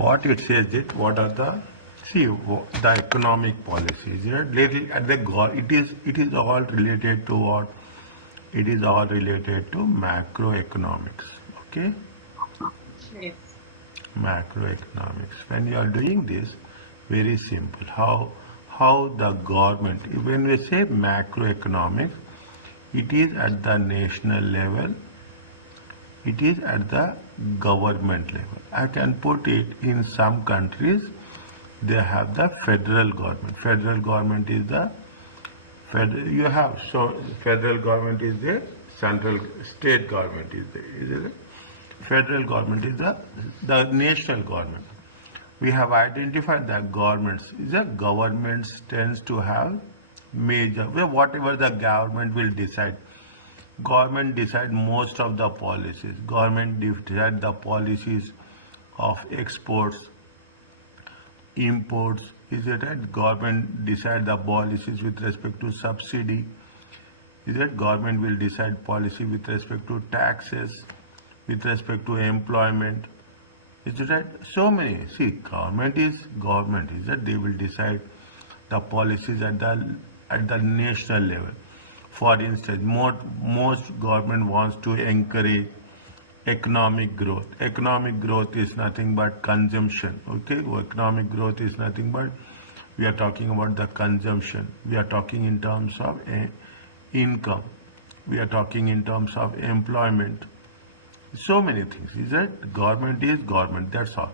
what it says it, what are the, see, the economic policies, little at the it is all related to what? It is all related to macroeconomics. Okay, Yes. macroeconomics. When you are doing this, very simple. How the government, when we say macroeconomics, it is at the national level, it is at the government level. I can put it in some countries, they have the federal government. Federal government is the you have, so federal government is the central, state government is the federal government is the national government. We have identified that governments is a governments tends to have major, whatever the government will decide. Government decide most of the policies. Government decide the policies of exports, imports. Is it right? Government decide the policies with respect to subsidy. Is it? Government will decide policy with respect to taxes, with respect to employment. Is it right? So many. See, government is that they will decide the policies at the national level. For instance, most government wants to encourage economic growth. Economic growth is nothing but consumption. Okay, economic growth is nothing but, we are talking about the consumption. We are talking in terms of income. We are talking in terms of employment. So many things. Is that government is government? That's all.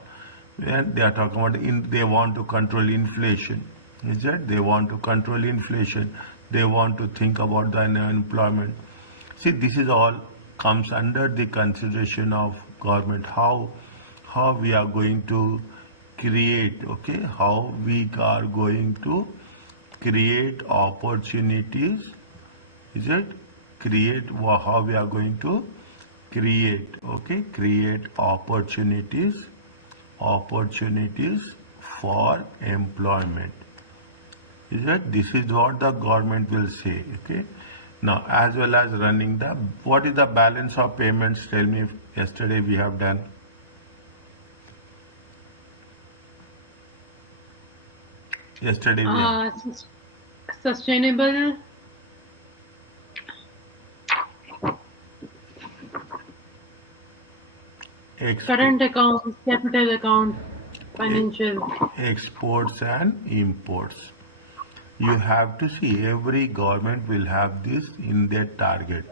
And they are talking about they want to control inflation. Is that they want to control inflation? They want to think about the unemployment. See, this is all comes under the consideration of government. How we are going to create, okay, how we are going to create opportunities. Is it create, how we are going to create, okay, create opportunities for employment. Is that this is what the government will say, okay? Now, as well as running the, what is the balance of payments? Tell me, yesterday we have done. Yesterday we have. Sustainable. Current account, capital account, financial. Exports and imports. You have to see, every government will have this in their target.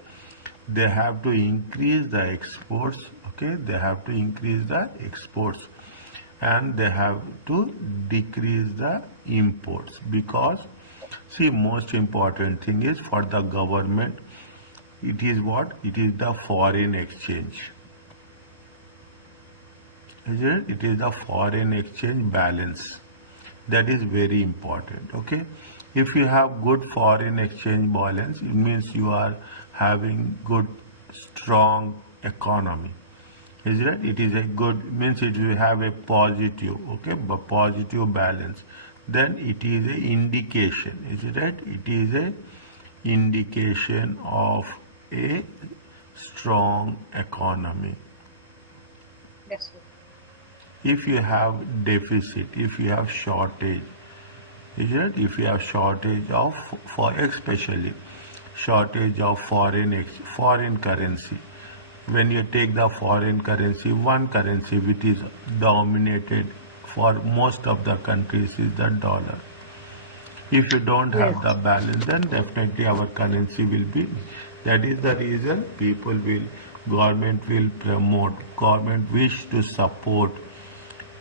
They have to increase the exports, okay? They have to increase the exports and they have to decrease the imports, because, see, most important thing is for the government, it is what? It is the foreign exchange. Is it? It is the foreign exchange balance. That is very important, okay? If you have good foreign exchange balance, it means you are having good, strong economy. Is it? It is a good, means if you have a positive, okay, but positive balance, then it is an indication. Is it right? It is an indication of a strong economy. Yes, sir. If you have deficit, if you have shortage, is it? If you have shortage of, especially shortage of foreign currency, when you take the foreign currency, one currency which is dominated for most of the countries is the dollar. If you don't have the balance, then definitely our currency will be. That is the reason government will promote, government wish to support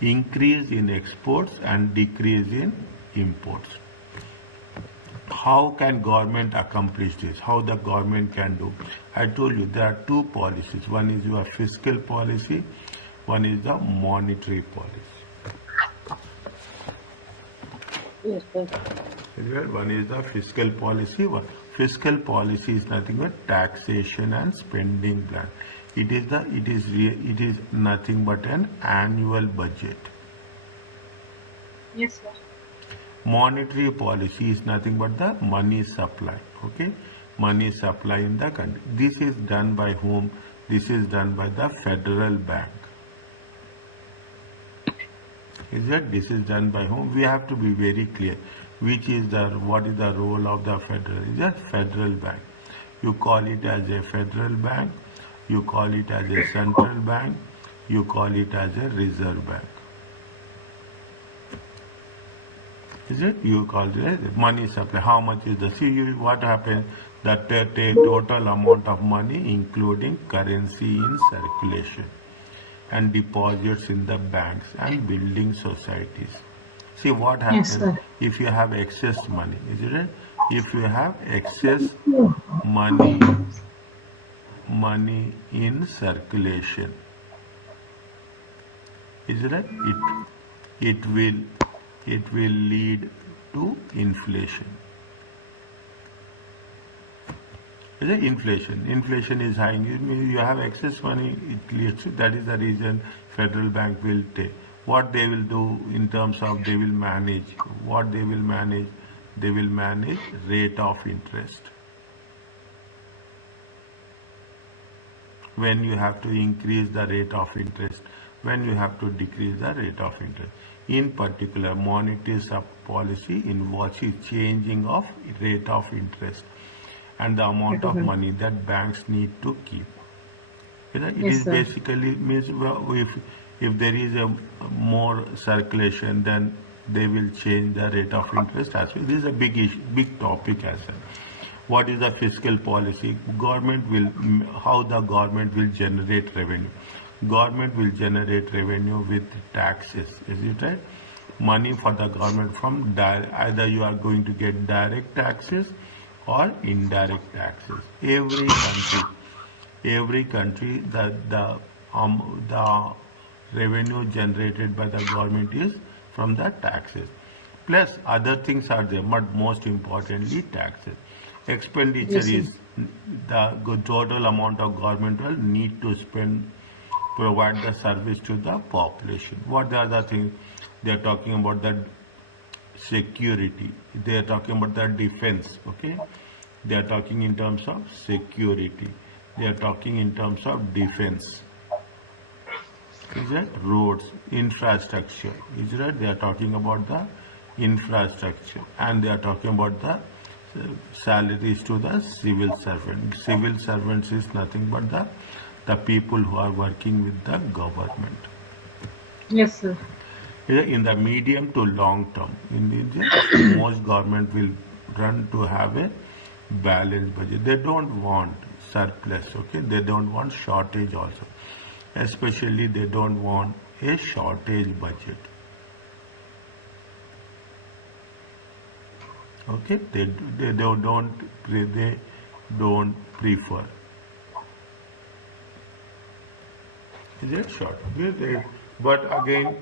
increase in exports and decrease in imports. How can government accomplish this? How the government can do? I told you there are two policies. One is your fiscal policy, one is the monetary policy. Yes, sir. One is the fiscal policy. Fiscal policy is nothing but taxation and spending plan. It is nothing but an annual budget. Yes, sir. Monetary policy is nothing but the money supply. Okay, money supply in the country. This is done by whom? This is done by the Federal Bank. Is that this is done by whom? We have to be very clear. What is the role of the federal? Is that federal bank? You call it as a federal bank, you call it as a central bank, you call it as a reserve bank. Is it? You call it money supply. How much is the what happens? The total amount of money, including currency in circulation and deposits in the banks and building societies. See what happens if you have excess money, isn't it? If you have excess money in circulation, isn't it? It will lead to inflation. Is it inflation? Inflation is high. You have excess money. It leads to, that is the reason federal bank will take. What they will do in terms of they will manage. What they will manage? They will manage rate of interest. When you have to increase the rate of interest, when you have to decrease the rate of interest. In particular, monetary policy involves changing of rate of interest and the amount of money that banks need to keep. It is basically means if there is a more circulation, then they will change the rate of interest as well. This is a big issue, big topic as well. What is the fiscal policy? How the government will generate revenue? Government will generate revenue with taxes. Is it right? Money for the government from either you are going to get direct taxes or indirect taxes. Every country, the revenue generated by the government is from the taxes. Plus other things are there, but most importantly taxes. Expenditure is the total amount of government will need to spend, provide the service to the population. What are the things? They are talking about the security. They are talking about the defense. Okay, they are talking in terms of security. They are talking in terms of defense. Is that roads, infrastructure? Is that they are talking about the infrastructure, and they are talking about the salaries to the civil servant. Civil servants is nothing but the people who are working with the government. Yes, sir. In the medium to long term, in India, most government will run to have a balanced budget. They don't want surplus, okay? They don't want shortage also. Especially they don't want a shortage budget. Okay, they don't prefer. Is it short? But again,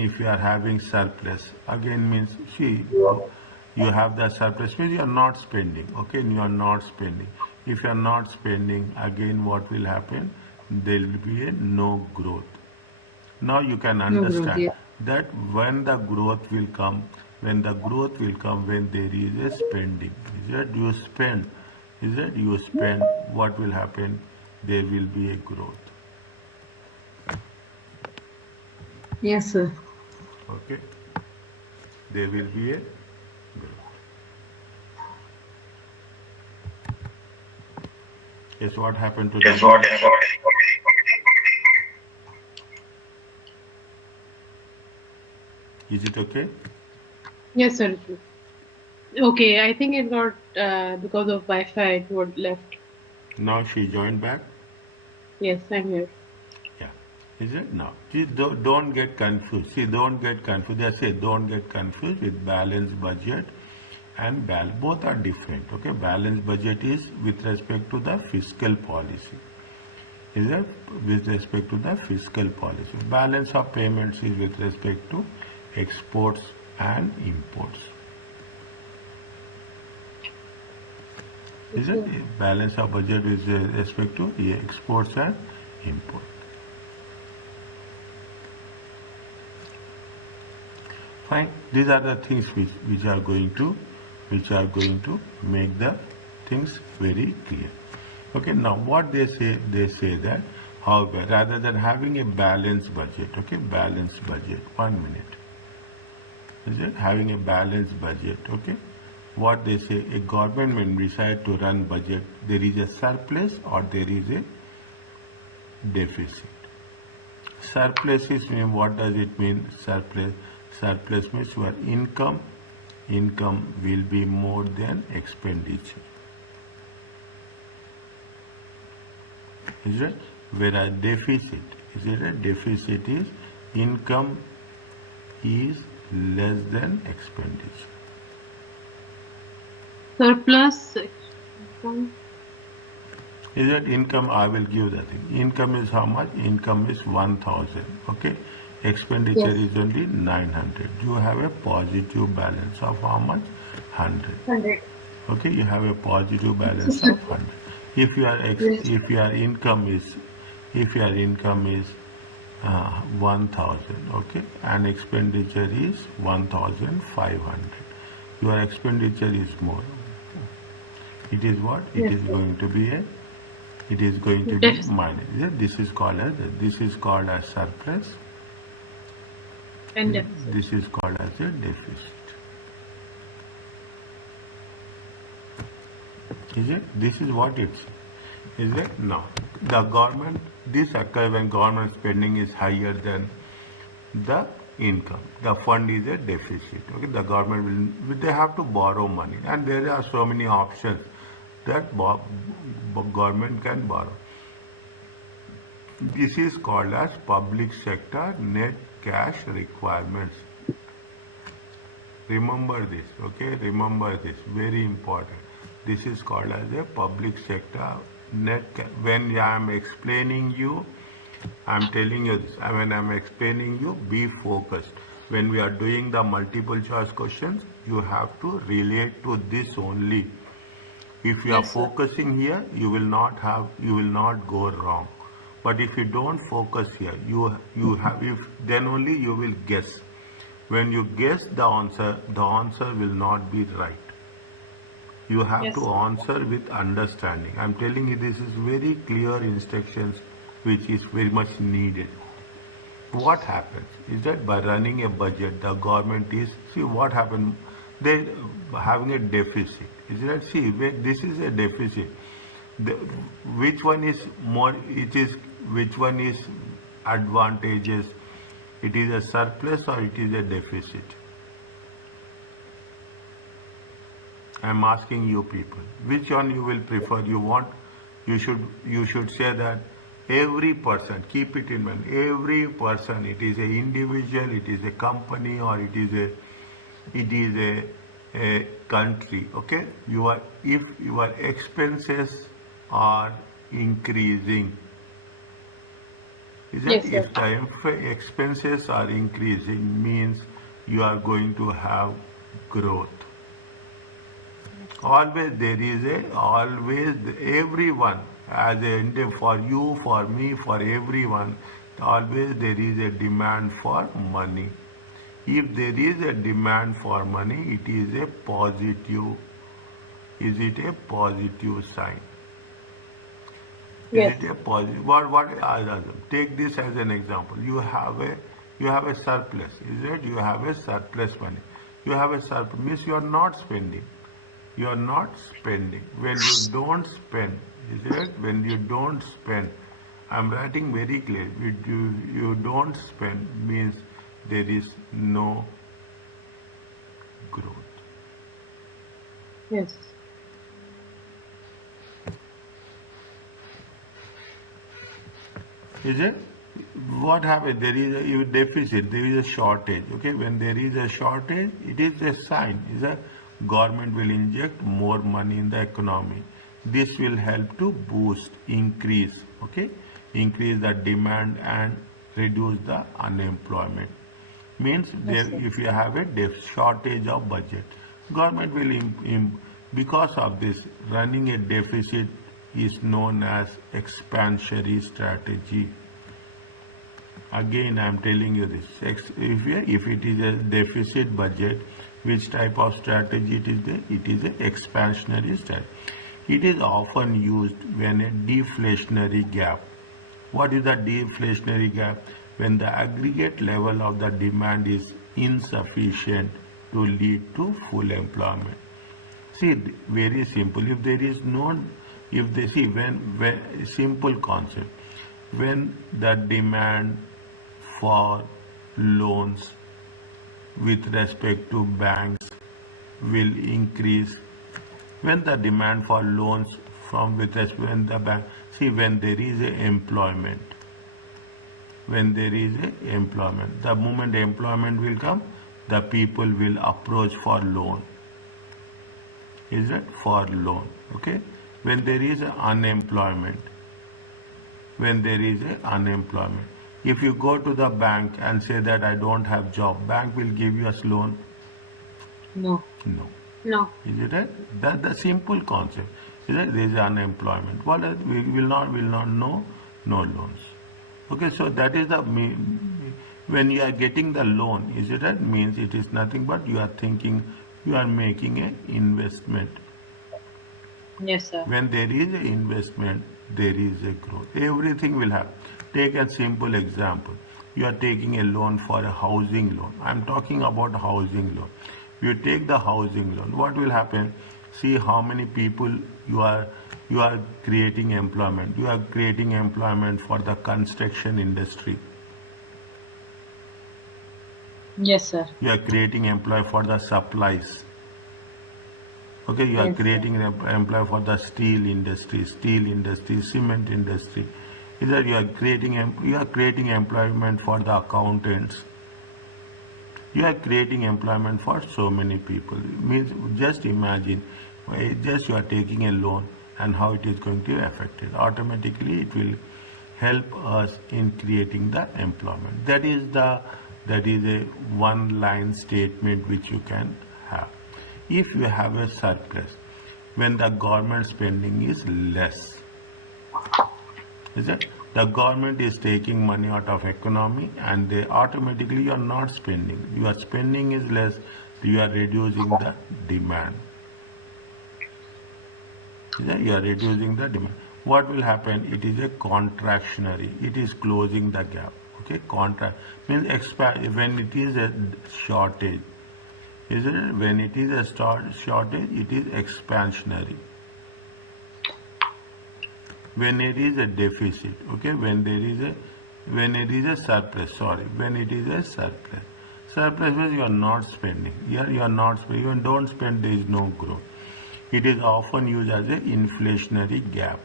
if you are having surplus, again means you have the surplus means you are not spending. Okay, you are not spending. If you are not spending, again what will happen? There will be a no growth. Now you can understand that when the growth will come, when there is a spending. Is that you spend? Is that you spend? What will happen? There will be a growth. Yes, sir. Okay. There will be a growth. Yes, what happened to the... Is it okay? Yes, sir. Okay, I think it got because of Wi-Fi it got left. Now she joined back. Yes, I'm here. Yeah, is it now? See, don't get confused. See, don't get confused. They say don't get confused with balanced budget and both are different. Okay, balanced budget is with respect to the fiscal policy. Is that with respect to the fiscal policy? Balance of payments is with respect to exports and imports. Is it? Balance of budget is with respect to exports and import. Fine. These are the things which are going to make the things very clear. Okay. Now what they say that However, rather than having a balanced budget, okay, balanced budget, 1 minute, is it having a balanced budget, okay? What they say, a government when decide to run budget, there is a surplus or there is a deficit. Surplus is mean, what does it mean? Surplus means your income will be more than expenditure. Is it? Whereas deficit, is it a deficit is income is less than expenditure. Surplus income. Is that income? I will give that thing. Income is how much? Income is 1,000. Okay. Expenditure Yes. is only 900. You have a positive balance of how much? 100. 100. Okay. You have a positive balance of 100. If your Yes. if your income is 1,000, okay, and expenditure is 1,500. Your expenditure is more. It is what? It Yes, is sir. going to be a. It is going to be Deficit. minus. Yeah, this is called as surplus. And deficit. This is called as a deficit. Is it? This is what it's. Is it? No. The government. This occurs when government spending is higher than the income. The fund is a deficit. Okay. The government will. They have to borrow money, and there are so many options that government can borrow. This is called as public sector net cash requirements. Remember this, okay? Remember this, very important. This is called as a public sector net. When I am explaining you, I am telling you this. When I am explaining you, be focused. When we are doing the multiple choice questions, you have to relate to this only. If you are Yes, sir. focusing here, you will not go wrong. But if you don't focus here, then only you will guess. When you guess the answer will not be right. You have Yes, to sir. answer with understanding. I'm telling you, this is very clear instructions which is very much needed. What happens is that by running a budget, the government is, see what happened, they having a deficit. Is that, see, this is a deficit. Which one is more, which one is advantageous? It is a surplus or it is a deficit? I'm asking you people, which one you will prefer? You should say that every person, keep it in mind, every person, it is an individual, it is a company, or it is a country, okay? If your expenses are increasing, is Yes, it? sir. If the expenses are increasing, means you are going to have growth. Always there is everyone, for you, for me, for everyone, always there is a demand for money. If there is a demand for money, it is a positive. Is it a positive sign? Yes. Is it a positive? Take this as an example. You have a surplus. Is it? You have a surplus money. You have a surplus means you are not spending. You are not spending. When you don't spend, is it? When you don't spend, I'm writing very clear. You don't spend means there is no growth. Yes. Is it? What happens? There is a deficit, there is a shortage. Okay, when there is a shortage, it is a sign. Is a government will inject more money in the economy. This will help to increase the demand and reduce the unemployment. Means Yes, sir. if you have a shortage of budget, government will because of this, running a deficit is known as expansionary strategy. Again, I am telling you this. If it is a deficit budget, which type of strategy it is there? It is an expansionary strategy. It is often used when a deflationary gap What is the deflationary gap? When the aggregate level of the demand is insufficient to lead to full employment. See, very simple. If there is no, if they see when simple concept, when the demand for loans with respect to banks will increase, when the demand for loans from with respect when the bank, see when there is a employment, when there is a employment, the moment employment will come, the people will approach for loan. Is it for loan? Okay. When there is a unemployment, when there is a unemployment, if you go to the bank and say that I don't have job, bank will give you a loan. No. No. No. Is it right? That's the simple concept. Is that there is unemployment? What we will not know no loans. Okay, so that is the when you are getting the loan, is it right? Means it is nothing but you are thinking you are making an investment. Yes, sir. When there is an investment, there is a growth. Everything will happen. Take a simple example. You are taking a loan for a housing loan. I am talking about housing loan. You take the housing loan. What will happen? See how many people you are creating employment. You are creating employment for the construction industry. Yes, sir. You are creating employment for the supplies. Okay, you are Yes, creating employment for the steel industry, cement industry. Either you are creating employment for the accountants. You are creating employment for so many people. Means just imagine, just you are taking a loan and how it is going to affect it. Automatically, it will help us in creating the employment. That is a one-line statement which you can have. If you have a surplus, when the government spending is less, is it? The government is taking money out of economy and they automatically you are not spending. Your spending is less, you are reducing the demand. You are reducing the demand. What will happen? It is a contractionary. It is closing the gap. Okay, contract means when it is a shortage. Is it? When it is a shortage, it is expansionary. When it is a deficit, okay, when it is a surplus, when it is a surplus means you are not spending. Here you are not spending. You don't spend, there is no growth. It is often used as an inflationary gap.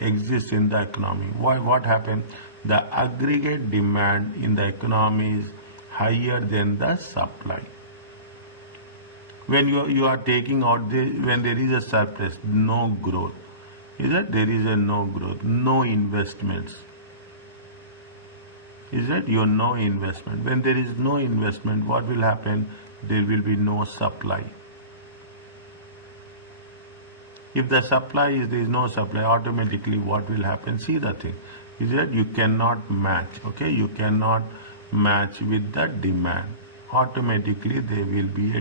Exists in the economy. Why? What happened? The aggregate demand in the economy is higher than the supply. When you are taking out when there is a surplus, no growth. Is that there is a no growth, no investments. Is that you no investment? When there is no investment, what will happen? There will be no supply. If the supply is there is no supply, automatically what will happen? See the thing is that you cannot match. Okay, you cannot match with the demand. Automatically there will be a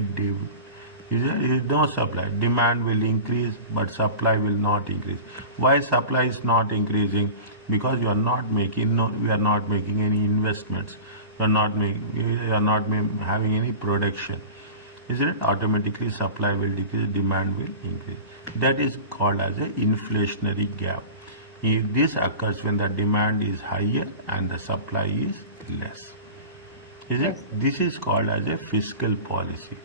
there is no supply. Demand will increase, but supply will not increase. Why supply is not increasing? Because you are not making we are not making any investments. You are not having any production. Isn't it? Automatically supply will decrease, demand will increase. That is called as an inflationary gap. This occurs when the demand is higher and the supply is less. Is it? This is called as a fiscal policy.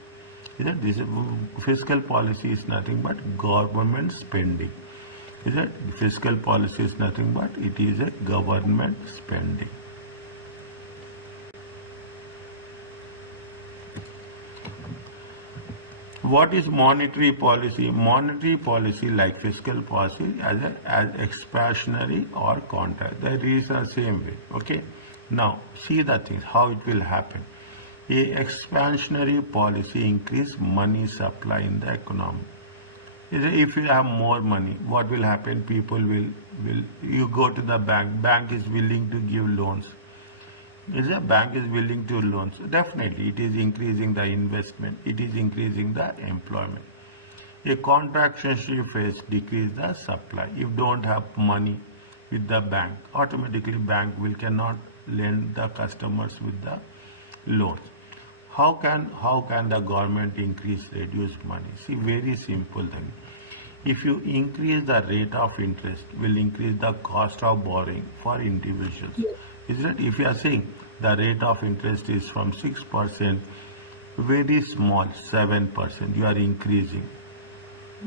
Is it? This fiscal policy is nothing but government spending. Is it? Fiscal policy is nothing but it is a government spending. What is monetary policy? Monetary policy, like fiscal policy, as expansionary or contract. That is the same way. Okay. Now see the things how it will happen. A expansionary policy increase money supply in the economy. If you have more money, what will happen? People will you go to the bank. Bank is willing to give loans. Is a bank is willing to loans? Definitely, it is increasing the investment. It is increasing the employment. A contractionary phase decrease the supply. If don't have money, with the bank. Automatically bank will cannot lend the customers with the loans. How can the government reduce money? See, very simple thing. If you increase the rate of interest, will increase the cost of borrowing for individuals. Isn't it? If you are saying the rate of interest is from 6%, very small, 7%, you are increasing.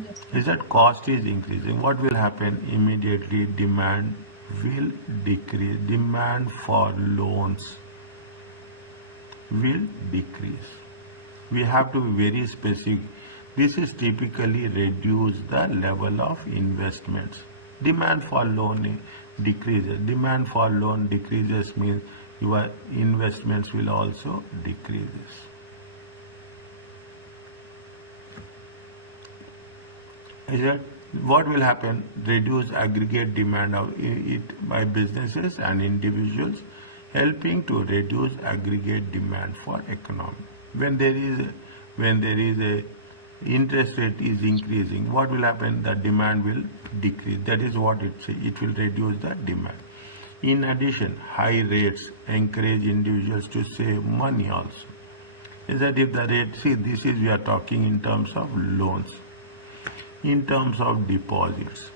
Yes. Is that cost is increasing? What will happen? Immediately demand will decrease. Demand for loans will decrease. We have to be very specific. This is typically reduce the level of investments. Demand for loan decreases. Demand for loan decreases means your investments will also decreases. Is that what will happen? Reduce aggregate demand of it by businesses and individuals, helping to reduce aggregate demand for economy. When there is a interest rate is increasing, what will happen? The demand will decrease. That is what it says. It will reduce the demand. In addition, high rates encourage individuals to save money also. Is that if the rate, see, this is we are talking in terms of loans. In terms of deposits,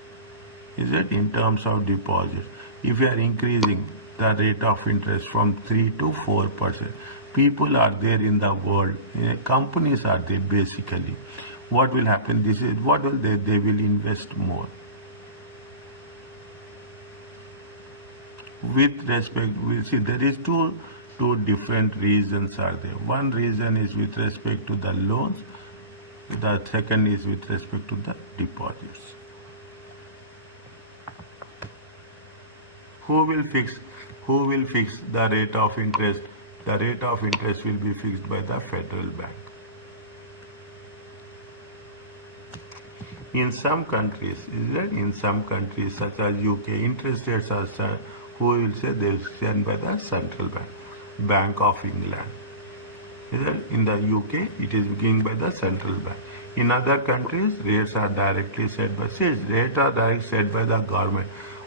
is it? In terms of deposits, if you are increasing the rate of interest from 3 to 4%, people are there in the world, companies are there basically. What will happen? This is what will they will invest more. With respect, we see there is two different reasons are there. One reason is with respect to the loans. The second is with respect to the deposits. Who will fix the rate of interest? The rate of interest will be fixed by the federal bank. In some countries, in some countries such as UK, interest rates are who will say they are set by the central bank, Bank of England. In the UK, it is given by the central bank. In other countries, rates are directly set by the government.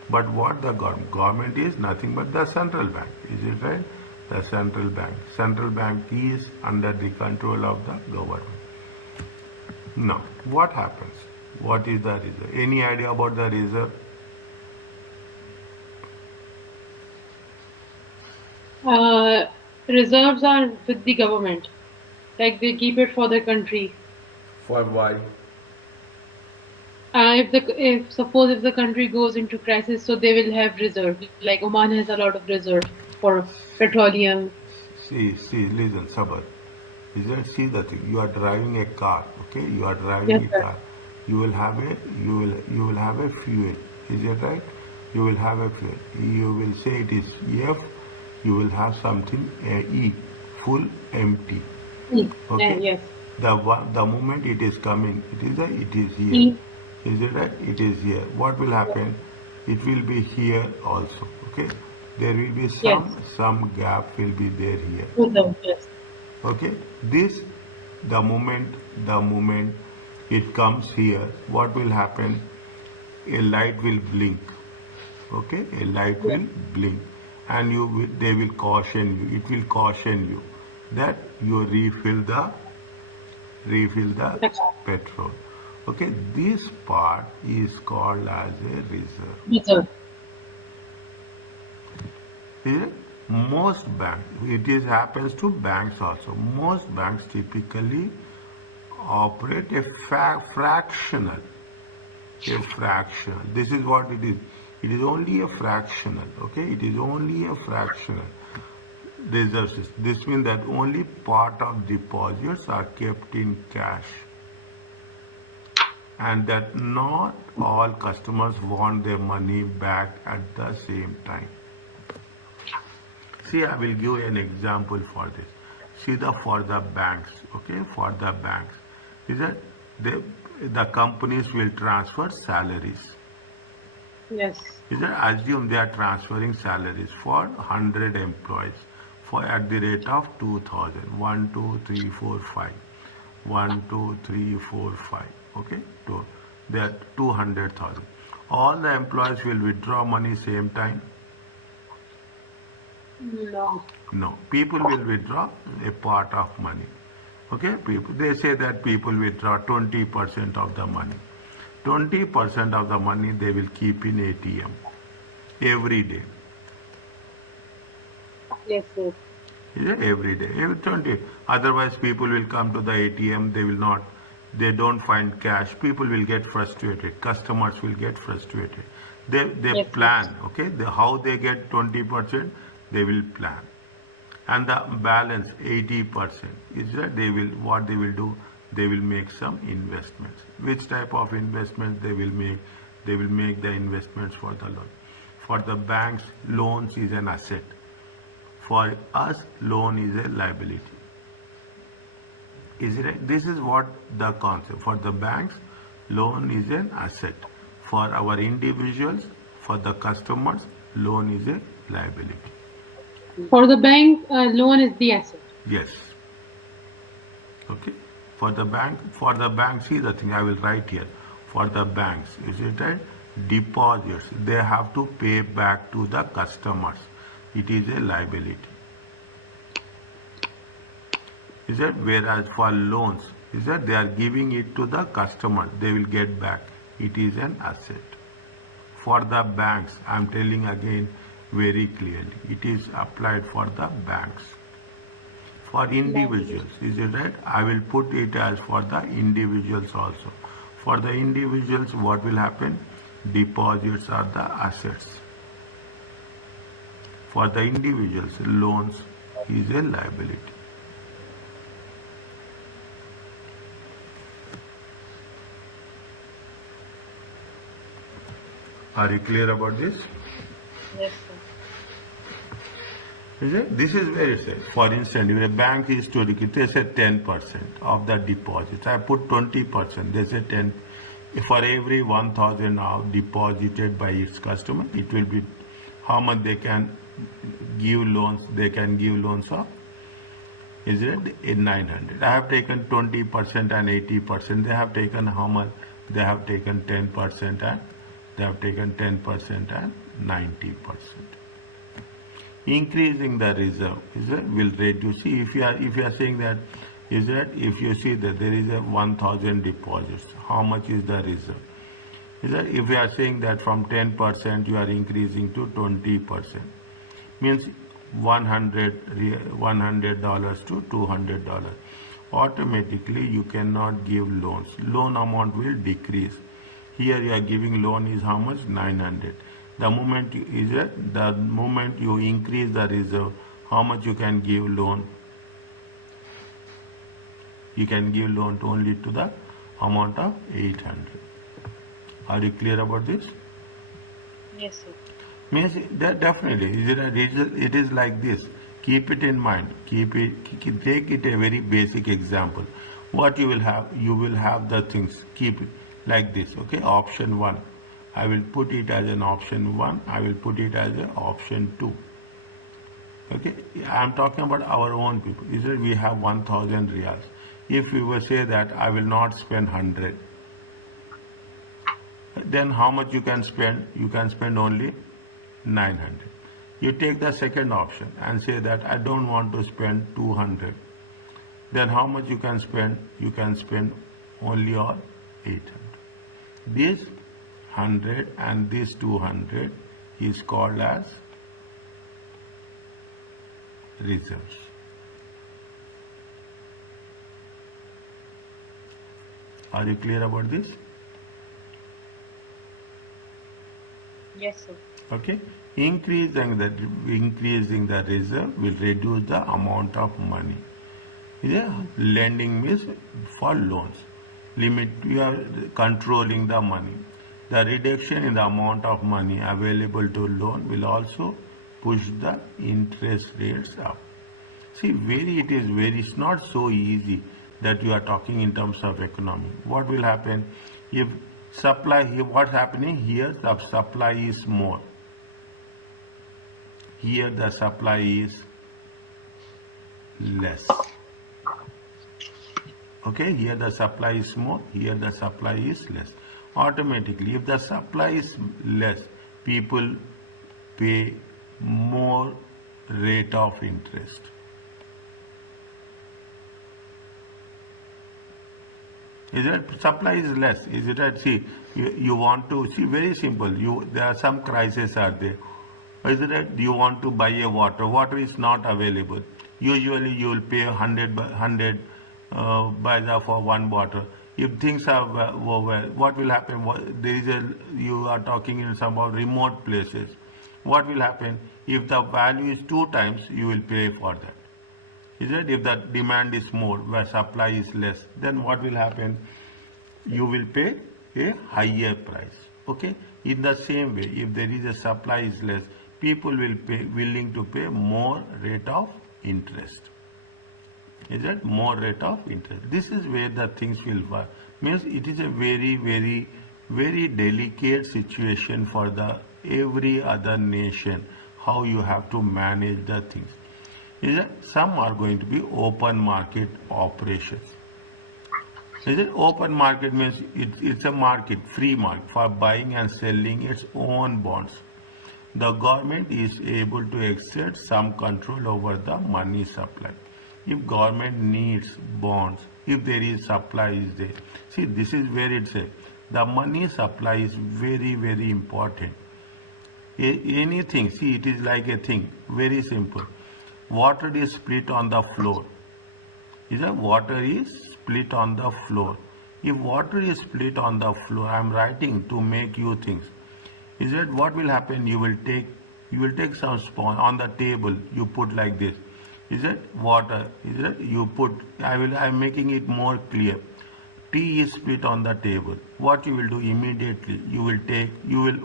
But what the government is nothing but the central bank. Is it right? The central bank. Central bank is under the control of the government. Now, what happens? What is the reserve? Any idea about the reserve? Reserves are with the government. Like they keep it for the country. For why? If suppose if the country goes into crisis, so they will have reserve. Like Oman has a lot of reserve for petroleum. See, listen, Sabar. See the thing. You are driving a car, okay? You are driving Yes, a sir. car. You will have a fuel. Is it right? You will have a fuel. You will say it is F. You will have something E, full empty. Okay. Yes. The moment it is coming, it is here. E. Is it right? It is here. What will happen? It will be here also. Okay. There will be Yes. some gap will be there here. Reserve. Yes. Okay. This the moment it comes here, what will happen? A light will blink. Okay. A light will blink, and they will caution you. It will caution you that you refill the petrol. Okay, this part is called as a reserve. Reserve. Is it? Most banks, happens to banks also. Most banks typically operate a fractional. This is what it is. It is only a fractional. Okay, it is only a fractional reserve system. This means that only part of deposits are kept in cash, and that not all customers want their money back at the same time. See, I will give an example for this. See, for the banks, okay, for the banks, is that the companies will transfer salaries. Yes. Is that assume they are transferring salaries for 100 employees for at the rate of 2,000. 1, 2, 3, 4, 5. 1, 2, 3, 4, 5. Okay, they are 200,000. All the employees will withdraw money same time? No. No. People will withdraw a part of money. Okay, people, they say that people withdraw 20% of the money. 20% of the money they will keep in ATM every day. Yes, sir. Yeah, every day, every 20. Otherwise, people will come to the ATM, they will not, they don't find cash. People will get frustrated. Customers will get frustrated. They Yes, sir. plan, okay? How they get 20%, they will plan. And the balance 80% is that what they will do, they will make some investments. Which type of investments they will make? They will make the investments for the loan. For the banks, loans is an asset. For us, loan is a liability. Is it right? This is what the concept. For the banks, loan is an asset. For our individuals, for the customers, loan is a liability. For the bank, loan is the asset. Yes. Okay. For the bank, see the thing I will write here. For the banks, is it right? Deposits, they have to pay back to the customers. It is a liability. Is that? Whereas for loans, is that they are giving it to the customer, they will get back. It is an asset. For the banks, I am telling again very clearly, it is applied for the banks. For individuals, is it right? I will put it as for the individuals also. For the individuals, what will happen? Deposits are the assets. For the individuals, loans is a liability. Are you clear about this? Yes, sir. Is it? This is where it says, for instance, if a bank is to they say 10% of the deposits. I put 20%, they say 10. For every 1,000 now deposited by its customer, it will be how much they can give loans. They can give loans of, is it 900. I have taken 20% and 80%. They have taken how much? They have taken 10% and they have taken 10% and 90%. Increasing the reserve is that will reduce. See, if you are saying that, is that if you see that there is a 1,000 deposits, how much is the reserve? Is that if you are saying that from 10% you are increasing to 20%, means $100 to $200. Automatically you cannot give loans. Loan amount will decrease. Here you are giving loan is how much? 900. The moment you increase the reserve, how much you can give loan? You can give loan only to the amount of 800. Are you clear about this? Yes, sir. Means that definitely it is like this. Keep it in mind. Take it a very basic example. What you will have the things. Keep it like this. Okay, option 1. I will put it as an option 1. I will put it as an option 2. Okay, I am talking about our own people. Is that we have 1,000 riyals. If we will say that I will not spend 100, then how much you can spend? You can spend only 900. You take the second option and say that I don't want to spend 200. Then how much you can spend? You can spend only on 800. This 100 and this 200 is called as reserves. Are you clear about this? Yes, sir. Okay. Increasing the reserve will reduce the amount of money. Yeah. Lending means for loans. You are controlling the money. The reduction in the amount of money available to loan will also push the interest rates up. See, it's not so easy that you are talking in terms of economy. What will happen if supply, what's happening here? The supply is more. Here the supply is less. Okay, here the supply is more, here the supply is less. Automatically, if the supply is less, people pay more rate of interest. Is it supply is less? Is it that see you want to see very simple? There are some crises are there. Is it that you want to buy a water? Water is not available. Usually you will pay 100 baza for one bottle. If things are well, what will happen? There is you are talking in some of remote places. What will happen if the value is 2 times? You will pay for that. Is it if the demand is more where supply is less, then what will happen? You will pay a higher price. Okay. In the same way, if there is a supply is less, people will pay willing to pay more rate of interest. Is it more rate of interest? This is where the things will work. Means it is a very delicate situation for the every other nation. How you have to manage the things. Is that some are going to be open market operations. Is it open market means it's a market, free market for buying and selling its own bonds. The government is able to exert some control over the money supply. If government needs bonds, if there is supply is there. See, this is where it's a the money supply is very important. Anything, see, it is like a thing, very simple. Water is split on the floor. Is that water is split on the floor? If water is split on the floor, I am writing to make you things. Is that what will happen? You will take some spoon on the table. You put like this. Is it water? Is it you put? I am making it more clear. Tea is split on the table. What you will do immediately?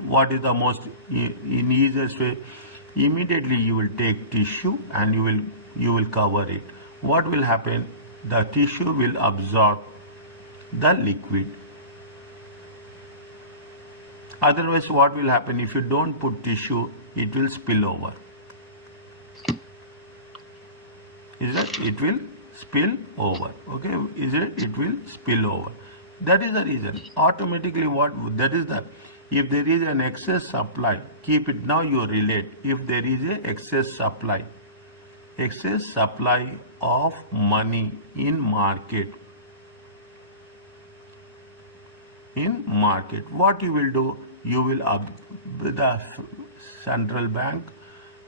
What is the most in easiest way? Immediately you will take tissue and you will cover it. What will happen? The tissue will absorb the liquid. Otherwise, what will happen if you don't put tissue? It will spill over. Is it? It will spill over. Okay? Is it? It will spill over. That is the reason. Automatically, that is the. If there is an excess supply, keep it. Now you relate. If there is a excess supply of money in market, what you will do? You will the central bank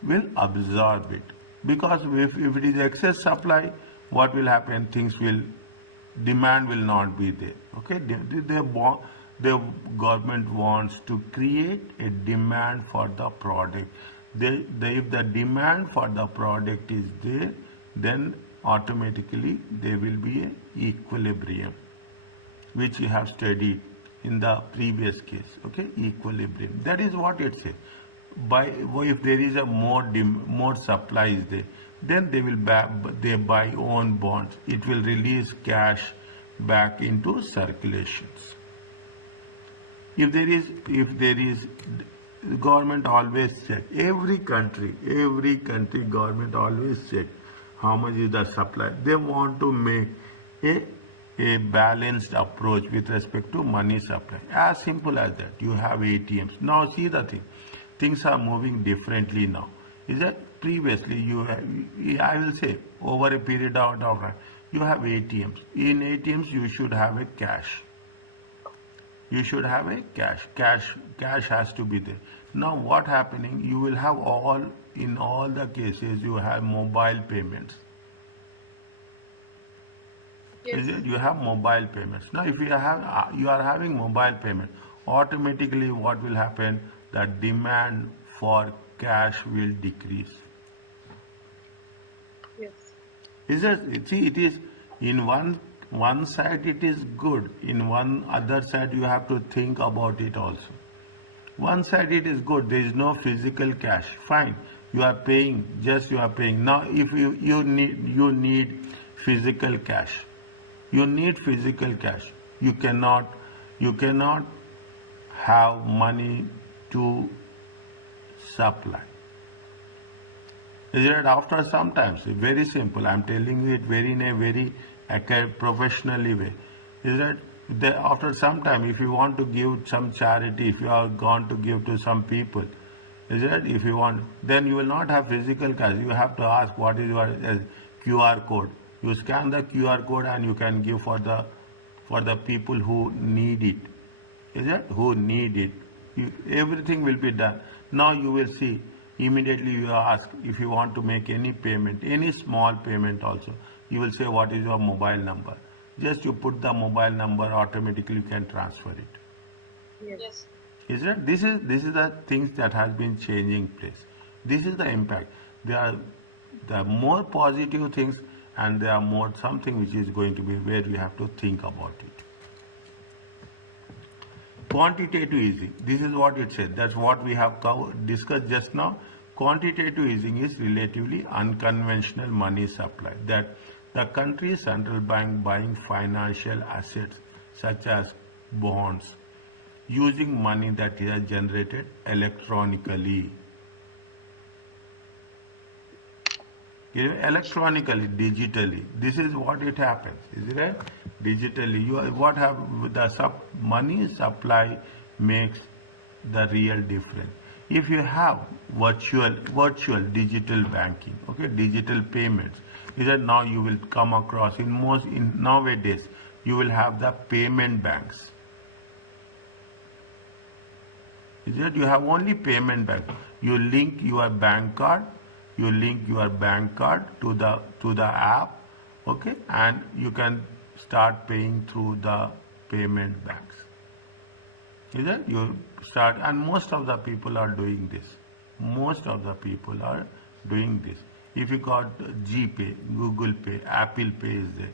will absorb it, because if it is excess supply, what will happen? Demand will not be there. Okay, the government wants to create a demand for the product. If the demand for the product is there, then automatically there will be an equilibrium, which you have studied in the previous case. Okay, equilibrium. That is what it says. If there is a more supply is there, then they buy own bonds. It will release cash back into circulations. If there is government always check. Every country government always check how much is the supply. They want to make a balanced approach with respect to money supply. As simple as that. You have ATMs. Now see the thing. Things are moving differently now. Is that previously I will say over a period of time, you have ATMs. In ATMs you should have a cash. You should have a cash. Cash has to be there. Now what happening? You will have in all the cases you have mobile payments. Yes. Is it? You have mobile payments. Now if you are having mobile payment, automatically what will happen? The demand for cash will decrease. Yes. Is it? See, it is in one side it is good. In one other side you have to think about it also. One side it is good. There is no physical cash. Fine. You are paying. Just you are paying. Now if you need physical cash. You need physical cash. You cannot have money to supply. Is it? After sometimes, very simple. I am telling you it in a very professionally way. Is that After some time, if you want to give some charity, if you are going to give to some people, is it? If you want, then you will not have physical cash. You have to ask what is your QR code. You scan the QR code and you can give for the people who need it. Is it? Who need it. Everything will be done. Now you will see, immediately you ask if you want to make any payment, any small payment also. You will say what is your mobile number. Just you put the mobile number, automatically you can transfer it. Yes. Is it? This is the things that has been changing place. This is the impact. There are more positive things, and there are more something which is going to be where we have to think about it. Quantitative easing. This is what it said. That's what we have discussed just now. Quantitative easing is relatively unconventional money supply. That the country's central bank buying financial assets such as bonds using money that is generated electronically. Electronically, digitally. This is what it happens, is it right? Digitally, money supply makes the real difference. If you have virtual digital banking, okay, digital payments, is that now you will come across in nowadays you will have the payment banks. Is that you have only payment bank. You link your bank card. You link your bank card to the app, okay, and you can start paying through the payment banks. Is that you start, and most of the people are doing this. Most of the people are doing this. If you got GPay, Google Pay, Apple Pay is there.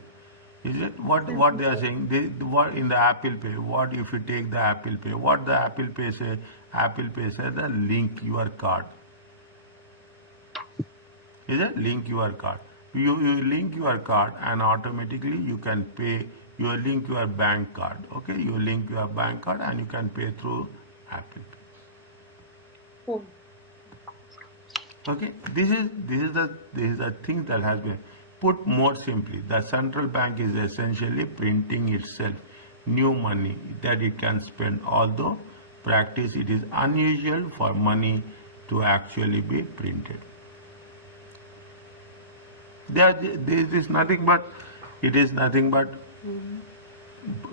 Is it what they are saying? What in the Apple Pay? What if you take the Apple Pay? What the Apple Pay say? Apple Pay says the link your card. Is it? Link your card. You link your card and automatically you can pay. You link your bank card. Okay, you link your bank card and you can pay through Apple Pay. Oh. Okay, this is the thing that has been put more simply. The central bank is essentially printing itself new money that it can spend. Although practice it is unusual for money to actually be printed. There is nothing but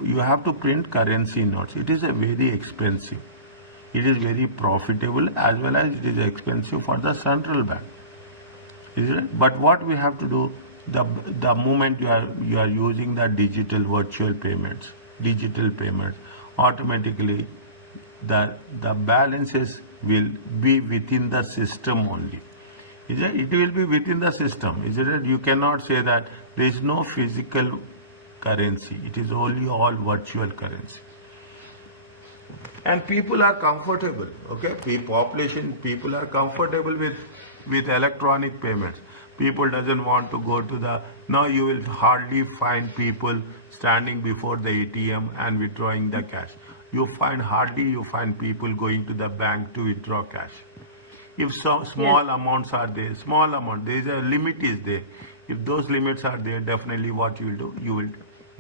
you have to print currency notes. It is a very expensive. It is very profitable as well as it is expensive for the central bank. Is it? But what we have to do, the moment you are using the digital virtual payments, automatically the balances will be within the system only. Is it? It will be within the system. Is it? You cannot say that there is no physical currency. It is only all virtual currency. And people are comfortable. Okay, people are comfortable with electronic payments. People doesn't want to go to the. Now you will hardly find people standing before the ATM and withdrawing the cash. You find people going to the bank to withdraw cash. If some small amounts are there, there is a limit is there. If those limits are there, definitely what you will do, you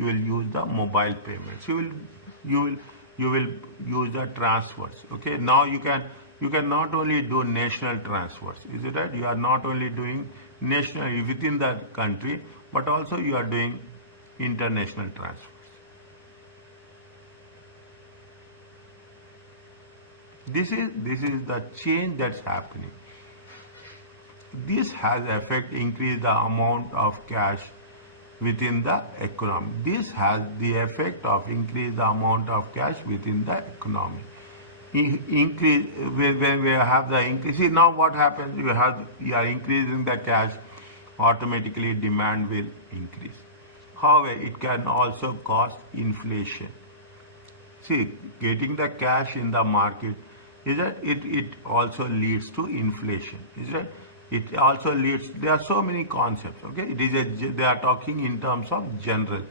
will use the mobile payments. You will use the transfers. Okay. Now you can not only do national transfers. Is it right? You are not only doing national within the country, but also you are doing international transfers. This is the change that's happening. This has increased the amount of cash within the economy. This has the effect of increase the amount of cash within the economy. Increase when we have the increase. See now what happens? You are increasing the cash, automatically demand will increase. However, it can also cause inflation. See, getting the cash in the market is that it also leads to inflation. Is that it also leads? There are so many concepts. Okay, they are talking in terms of general.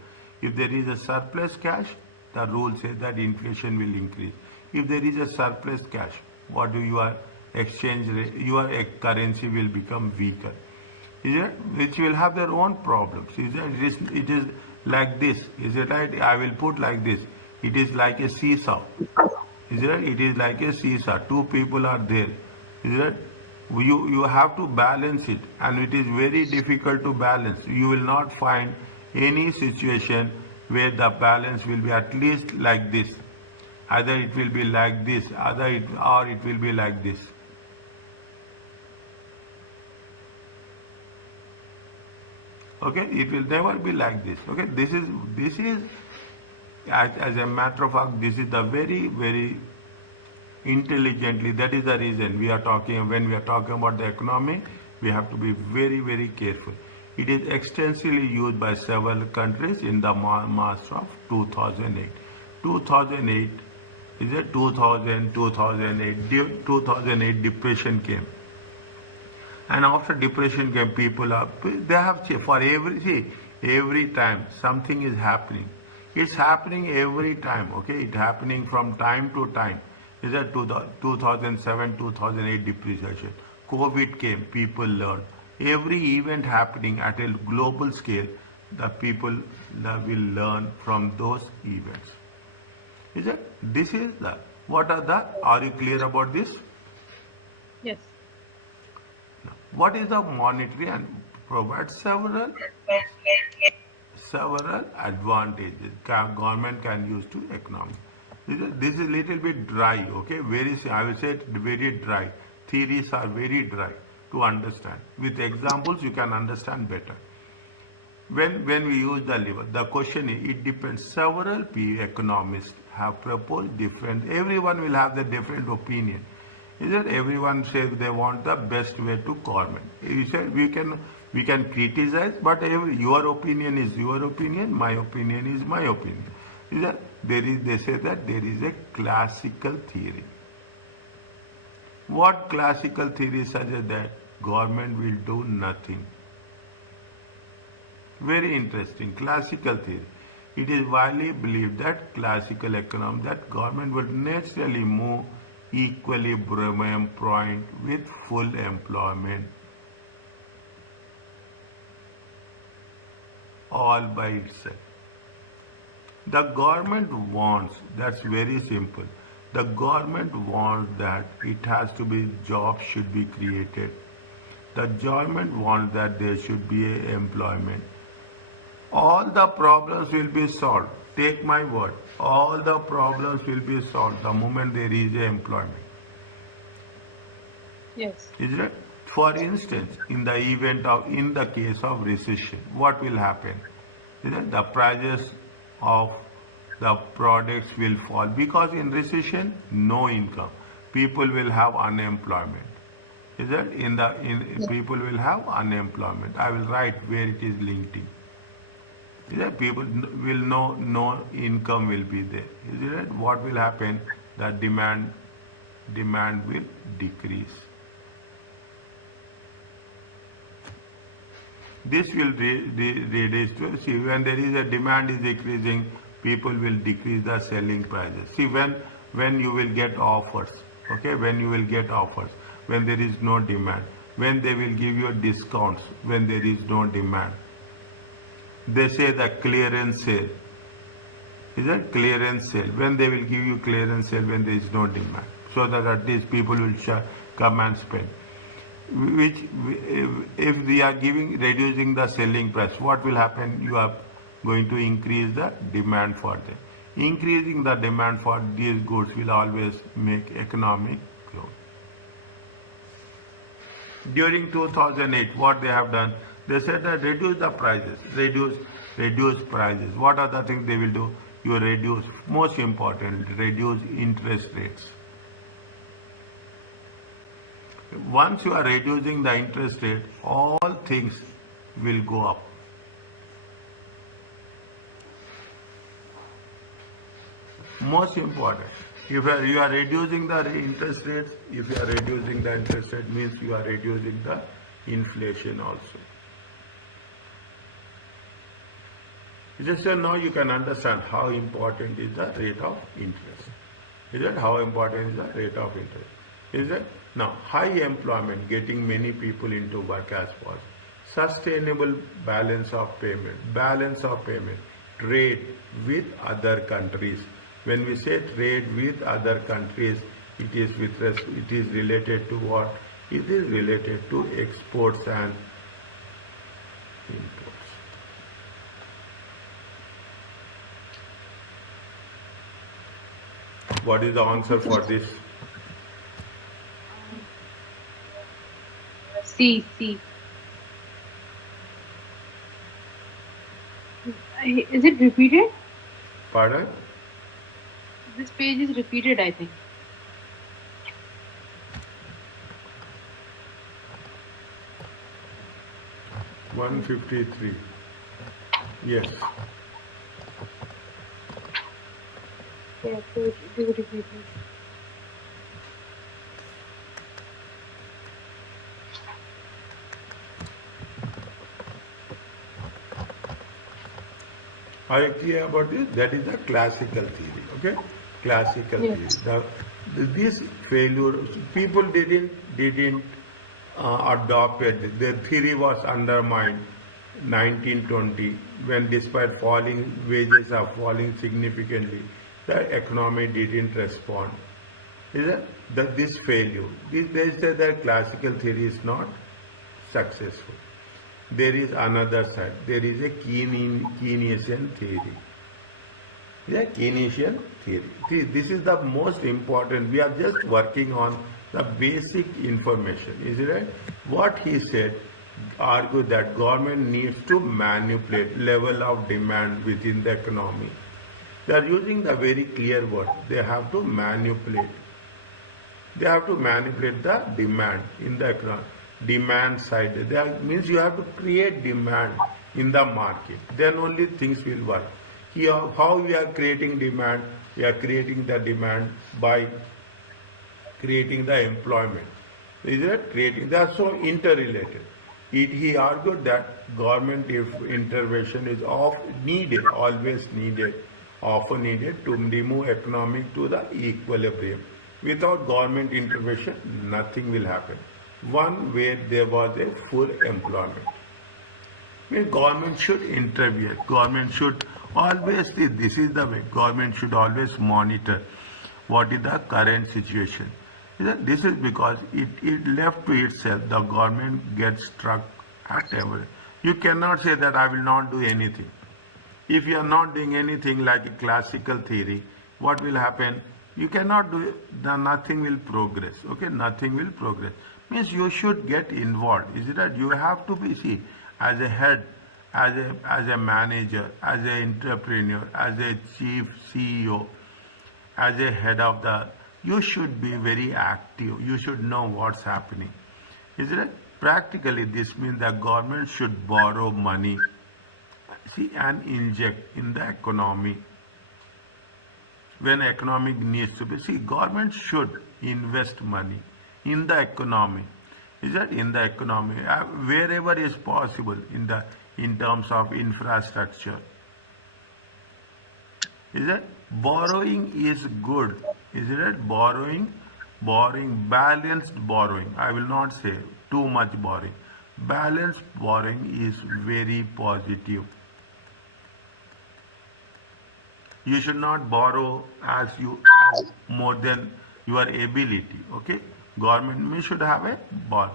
If there is a surplus cash, the rule says that inflation will increase. If there is a surplus cash, what do your exchange rate? Your currency will become weaker. Is it? Which will have their own problems. Is it? It is like this. Is it right? I will put like this. It is like a seesaw. Is it right? It is like a seesaw. Two people are there. Is it right? You have to balance it, and it is very difficult to balance. You will not find any situation where the balance will be at least like this. Either it will be like this, or it will be like this. Okay, it will never be like this. Okay, this is as a matter of fact, this is the very intelligently. That is the reason we are talking, when we are talking about the economy, we have to be very careful. It is extensively used by several countries in the March of 2008. 2008 is it 2000, 2008, 2008 depression came. And after depression came, people are, they have, for every time something is happening. It's happening every time, okay? It's happening from time to time. Is that 2007, 2008 depreciation. COVID came, people learned. Every event happening at a global scale, the people will learn from those events. Is it? This is the, are you clear about this? Yes. What is the monetary and provides several advantages government can use to economy. This is little bit dry, okay? I will say it very dry. Theories are very dry to understand. With examples, you can understand better. When we use the lever, the question is, it depends. Several economists have proposed different. Everyone will have the different opinion. Is that everyone says they want the best way to government. You said we can criticize, but your opinion is your opinion, my opinion is my opinion. Is that they say that there is a classical theory. What classical theory suggests that government will do nothing? Very interesting. Classical theory. It is widely believed that classical economy, that government will naturally move equilibrium point with full employment all by itself. The government wants, that's very simple. The government wants that it has to be, jobs should be created. The government wants that there should be employment. All the problems will be solved. Take my word. All the problems will be solved the moment there is employment. Yes. Is it? For instance, in the case of recession, what will happen? Is it? The prices of the products will fall because in recession, no income. People will have unemployment. Is it? People will have unemployment. I will write where it is linked in. Is that people will know no income will be there. Is it right? What will happen? The demand will decrease. This will reduce to, see, when there is a demand is decreasing, people will decrease the selling prices. See, when you will get offers, okay, when you will get offers, when there is no demand, when they will give you discounts, when there is no demand. They say the clearance sale. Is that clearance sale? When they will give you clearance sale when there is no demand, so that at least people will come and spend. Which, if we are reducing the selling price, what will happen? You are going to increase the demand for them. Increasing the demand for these goods will always make economic growth. During 2008, what they have done? They said that reduce the prices, reduce prices. What are the things they will do? You reduce, most important, reduce interest rates. Once you are reducing the interest rate, all things will go up. Most important, if you are reducing the interest rates, if you are reducing the interest rate, means you are reducing the inflation also. Just now you can understand how important is the rate of interest. Is it? How important is the rate of interest? Is it? Now, high employment, getting many people into work as possible. Sustainable balance of payment. Balance of payment. trade with other countries. When we say trade with other countries, it is related to what? It is related to exports and imports. What is the answer for this? C. Is it repeated? Pardon? This page is repeated, I think. $153. Yes. Yeah, do repeat it. Are you clear about this? That is the classical theory. Okay, classical Yes. theory. This failure, people didn't adopt it. The theory was undermined 1920 when, despite falling wages are falling significantly, the economy didn't respond. Is that this failure? They say that classical theory is not successful. There is another side. There is a Keynesian theory. Yeah, Keynesian theory. See, this is the most important. We are just working on the basic information. Is it right? What he said, argue that government needs to manipulate level of demand within the economy. They are using the very clear word. They have to manipulate. They have to manipulate the demand in the economy. Demand side. That means you have to create demand in the market. Then only things will work. Here, how we are creating demand? We are creating the demand by creating the employment. Is it creating? They are so interrelated. He argued that government intervention is needed, always needed, often needed to remove economic to the equilibrium. Without government intervention, nothing will happen. One where there was a full employment. Means government should intervene. Government should always see, this is the way. Government should always monitor what is the current situation. This is because it left to itself, the government gets struck at every. You cannot say that I will not do anything. If you are not doing anything like a classical theory, what will happen? You cannot do it, then nothing will progress. Okay, nothing will progress. Means you should get involved. Is it that you have to be, see, as a head, as a manager, as an entrepreneur, as a chief CEO, as a head of the, you should be very active. You should know what's happening. Is it? Practically, this means the government should borrow money, see, and inject in the economy. When economic needs to be, see, government should invest money in the economy. Is that in the economy wherever is possible in terms of infrastructure? Is that borrowing is good? Is it borrowing, balanced borrowing? I will not say too much borrowing. Balanced borrowing is very positive. You should not borrow as more than your ability. Okay, government should have a borrow.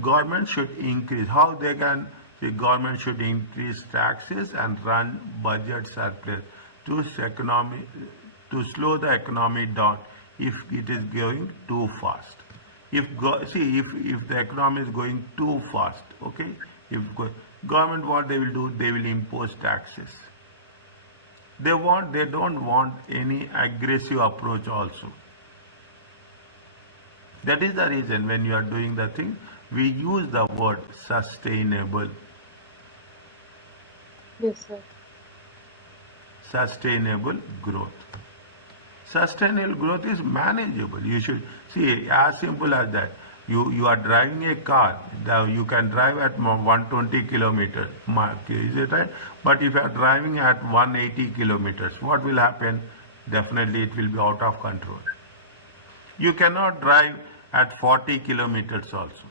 Government should increase. How they can? The government should increase taxes and run budget surplus to economy, to slow the economy down if it is going too fast. If the economy is going too fast, okay, government, what they will do, they will impose taxes. They don't want any aggressive approach also. That is the reason when you are doing the thing, we use the word sustainable. Yes, sir. Sustainable growth. Sustainable growth is manageable. You should see, as simple as that. You are driving a car, you can drive at 120 kilometers, is it right? But if you are driving at 180 kilometers, what will happen? Definitely it will be out of control. You cannot drive at 40 kilometers also.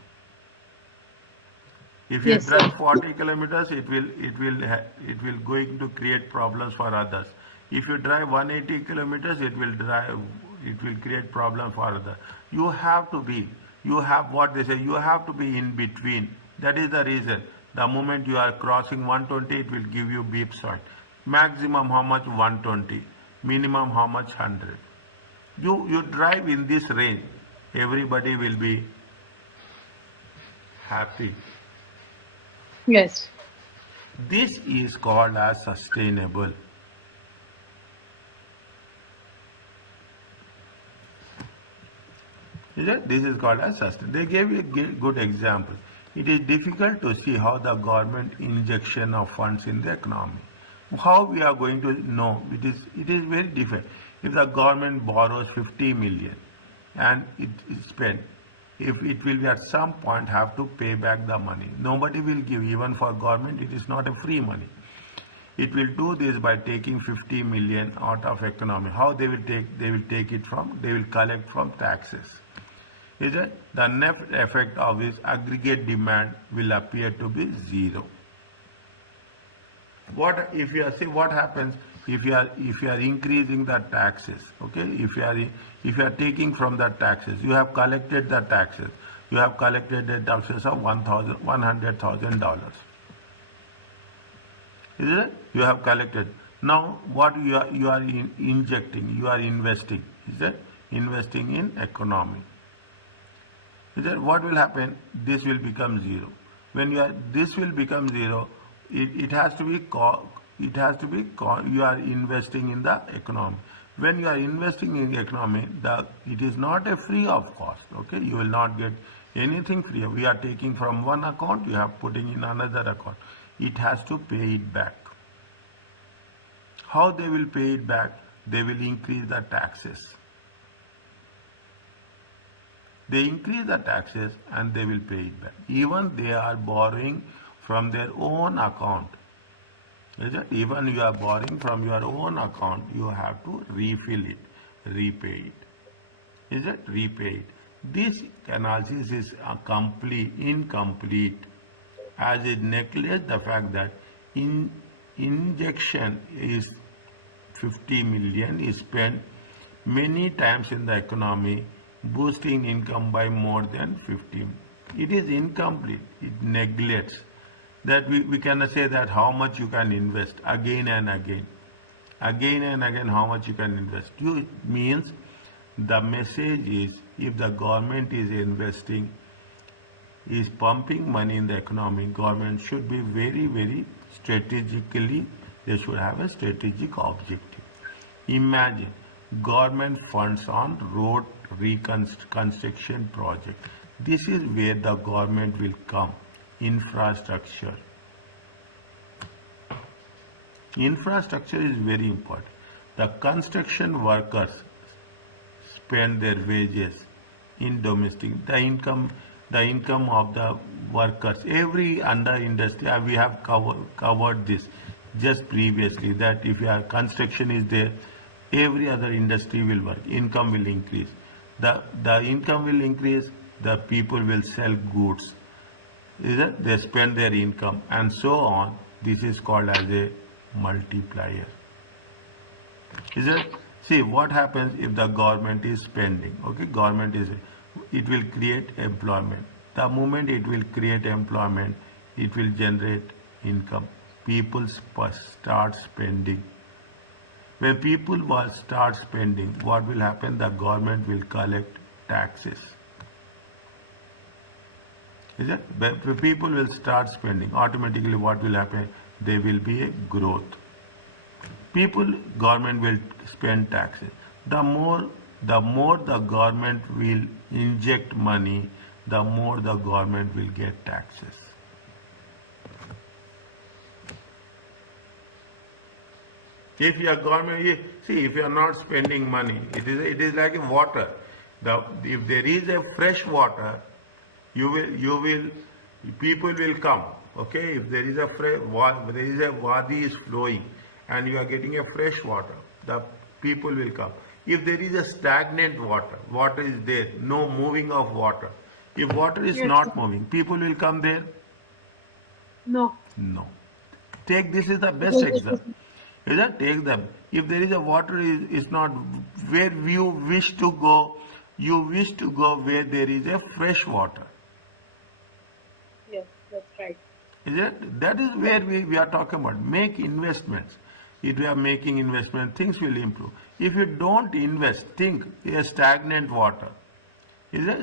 If you Yes, sir. drive 40 kilometers, it will going to create problems for others. If you drive 180 kilometers, it will create problem for others. You have to be, you have what they say, you have to be in between. That is the reason. The moment you are crossing 120, it will give you beep sign. Maximum how much? 120. Minimum how much? 100. You drive in this range, everybody will be happy. Yes. This is called as sustainable. Is it? This is called as sustainable. They gave you a good example. It is difficult to see how the government injection of funds in the economy. How we are going to know? It is very different. If the government borrows 50 million and it is spent, if it will be at some point have to pay back the money. Nobody will give, even for government, it is not a free money. It will do this by taking 50 million out of economy. How they will take? They will take it from, they will collect from taxes. Is it? The net effect of this aggregate demand will appear to be zero. What if you see what happens if you are increasing the taxes? Okay, if you are taking from the taxes, you have collected the taxes. You have collected the taxes of $100,000. Is it? You have collected. Now what you are injecting? You are investing. Is it? Investing in economy. Is it? What will happen? This will become zero. When this will become zero, it has to be you are investing in the economy. When you are investing in the economy, it is not a free of cost. Okay, you will not get anything free. We are taking from one account, you have putting in another account. It has to pay it back. How they will pay it back? They will increase the taxes. They increase the taxes and they will pay it back. Even they are borrowing from their own account. Is it? Even you are borrowing from your own account, you have to refill it, repay it. Is it? Repay it. This analysis is incomplete, as it neglects the fact that injection is 50 million is spent many times in the economy, boosting income by more than 15. It is incomplete. It neglects that we cannot say that how much you can invest again and again how much you can invest. Means the message is, if the government is investing, is pumping money in the economy, government should be very strategically, they should have a strategic objective. Imagine government funds on road reconstruction project. This is where the government will come. Infrastructure. Infrastructure is very important. The construction workers spend their wages in domestic. The income of the workers. Every under industry, we have covered this just previously, that if your construction is there, every other industry will work. Income will increase. The income will increase. The people will sell goods. Is it? They spend their income and so on. This is called as a multiplier. Is it? See what happens if the government is spending. Okay, it will create employment. The moment it will create employment, it will generate income. People start spending. When people start spending, what will happen? The government will collect taxes. Is it? But people will start spending. Automatically what will happen? There will be a growth. Government will spend taxes. The more the government will inject money, the more the government will get taxes. If your government, if you are not spending money, it is like water. If there is a fresh water, people will come. Okay, if there is a wadi is flowing and you are getting a fresh water, the people will come. If there is a stagnant water is there, no moving of water. If water is Yes, not moving, people will come there. No. No. Take this is the best Because example. Is that take them. If there is a water is not where you wish to go, you wish to go where there is a fresh water. yes, that's right. Is it? That is where we are talking about. Make investments. If you are making investment, things will improve. If you don't invest, think a stagnant water. Is a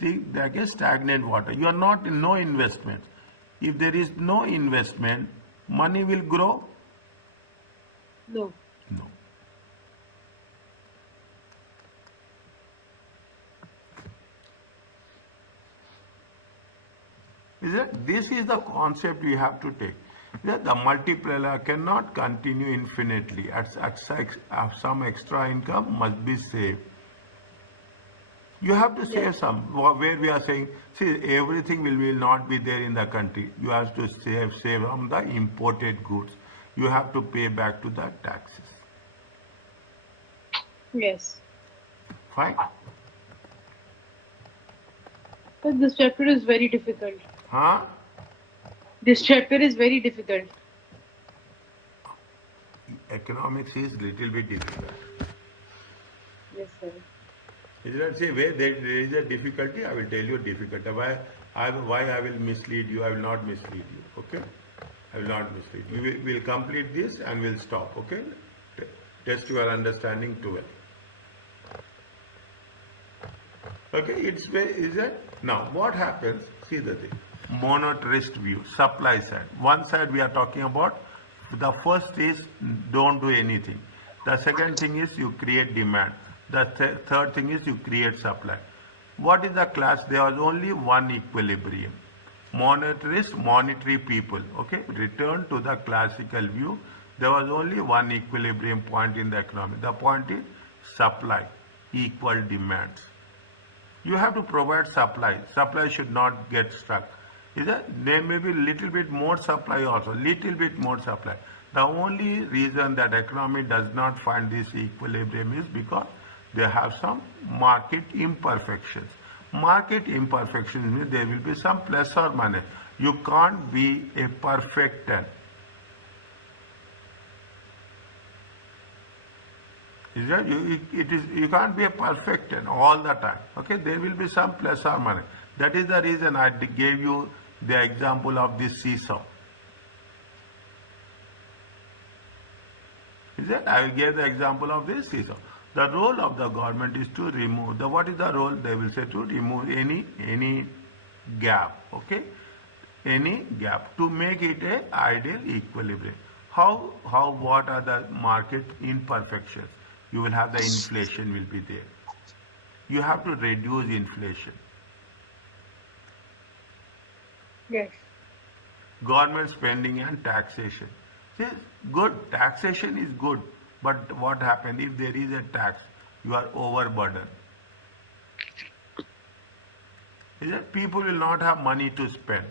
think like a stagnant water. You are not in no investment. If there is no investment, money will grow. No. No. Is it? This is the concept you have to take. That the multiplier cannot continue infinitely. Some extra income must be saved. You have to Yes. save some. Where we are saying, see, everything will not be there in the country. You have to save on the imported goods. You have to pay back to the taxes. Yes. Fine? But this chapter is very difficult. Huh? This chapter is very difficult. Economics is little bit difficult. Yes, sir. Is that say where there is a difficulty? I will tell you difficulty. Why I will mislead you? I will not mislead you. Okay? I will not mislead you. We will complete this and we'll stop. Okay? Test your understanding to it. Okay? It's where is it? Now what happens? See the thing. Monetarist view, supply side. One side we are talking about. The first is don't do anything. The second thing is you create demand. The third thing is you create supply. What is the class? There was only one equilibrium. Monetarist, monetary people. Okay, return to the classical view. There was only one equilibrium point in the economy. The point is supply equal demands. You have to provide supply. Supply should not get stuck. There may be little bit more supply also, little bit more supply. The only reason that economy does not find this equilibrium is because they have some market imperfections. Market imperfections means there will be some plus or minus. You can't be a perfect 10. Is that you can't be a perfect 10 all the time. Okay, there will be some plus or minus. That is the reason I gave you the example of this seesaw. Is that I gave the example of this seesaw. The role of the government is to remove the what is the role? They will say to remove any gap. Okay, any gap to make it a ideal equilibrium. How what are the market imperfections? You will have the inflation will be there. You have to reduce inflation. Yes. Government spending and taxation. See, good taxation is good, but what happens if there is a tax? You are overburdened. Is that people will not have money to spend.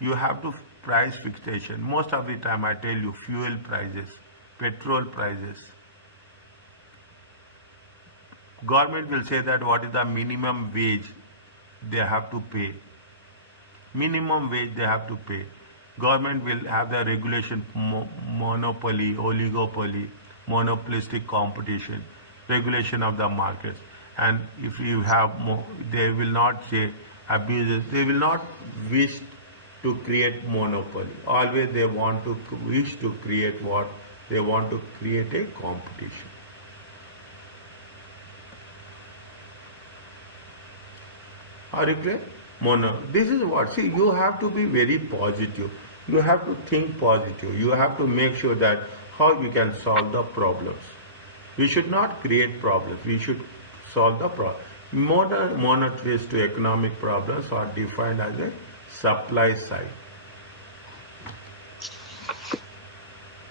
You have to price fixation. Most of the time, I tell you, fuel prices, petrol prices. Government will say that what is the minimum wage they have to pay. Minimum wage they have to pay. Government will have the regulation monopoly, oligopoly, monopolistic competition, regulation of the markets. And if you have more, they will not say abuses. They will not wish to create monopoly. Always they want to wish to create what? They want to create a competition. Are you clear? This is what, see, you have to be very positive. You have to think positive. You have to make sure that how you can solve the problems. We should not create problems. We should solve the problem. Modern monetarist to economic problems are defined as a supply side.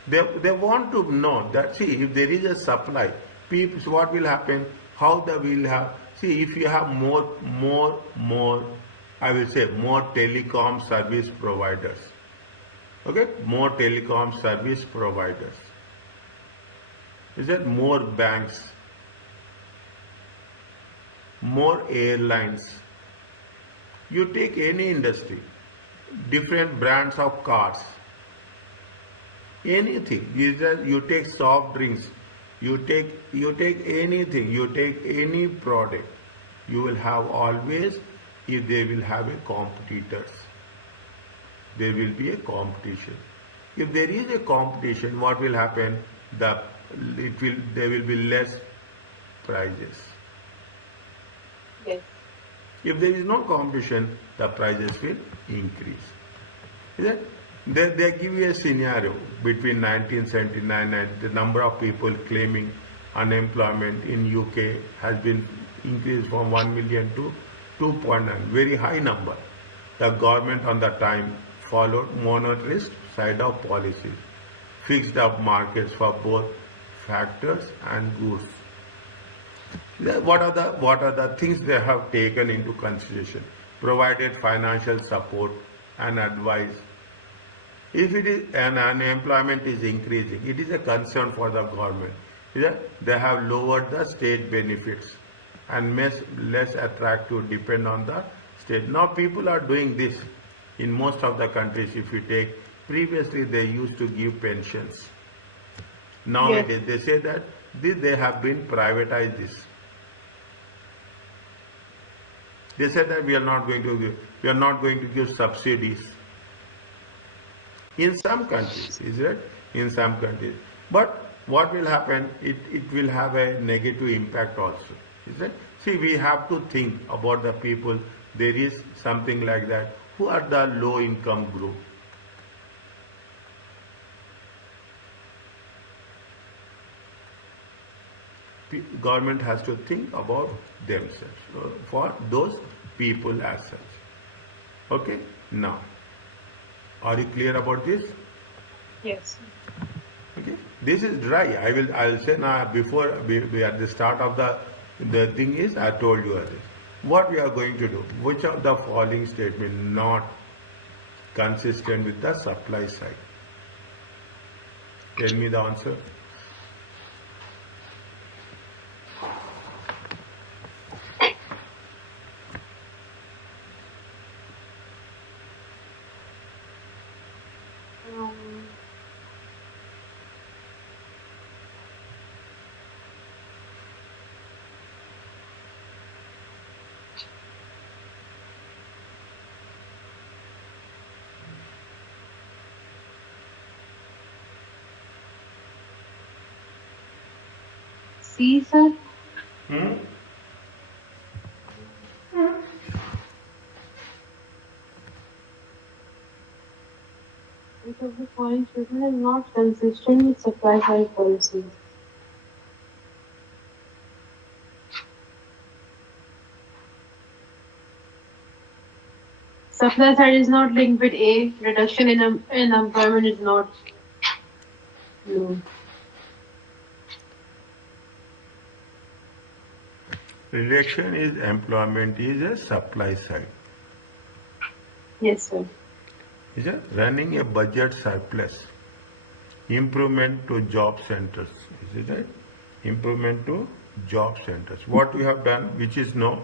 They want to know that, see, if there is a supply, people, what will happen? How they will have, see, if you have more, I will say more telecom service providers. Okay, more telecom service providers. Is that more banks, more airlines? You take any industry. different brands of cars, anything. You take soft drinks, you take anything, you take any product, you will have always, if they will have a competitors, there will be a competition. If there is a competition, what will happen? There will be less prices. Yes. If there is no competition, the prices will increase. Is it? They give you a scenario between 1979 and the number of people claiming unemployment in UK has been increased from 1 million to 2.9, very high number. The government on the time followed monetarist side of policies, fixed up markets for both factors and goods. What are the things they have taken into consideration? Provided financial support and advice. If it is and unemployment is increasing, it is a concern for the government. They have lowered the state benefits and less attractive depend on the state. Now people are doing this in most of the countries. If you take, previously they used to give pensions. Nowadays they say that they have been privatized this. They said that we are not going to give subsidies. In some countries, is it? In some countries. But what will happen? It will have a negative impact also. Is it? See, we have to think about the people. There is something like that. Who are the low income group? Government has to think about themselves for those people as such. Okay? Now, are you clear about this? Yes. Okay, this is dry. I'll say now, before we at the start of the thing is, I told you earlier what we are going to do. Which of the following statement not consistent with the supply side? Tell me the answer. See, sir. Because the foreign statement is not consistent with supply side policies. Supply side is not linked with A. Reduction in employment is not. No. Reduction is employment is a supply side. Yes, sir. Is it? Running a budget surplus. Improvement to job centers. Is it right? Improvement to job centers. What we have done, which is no.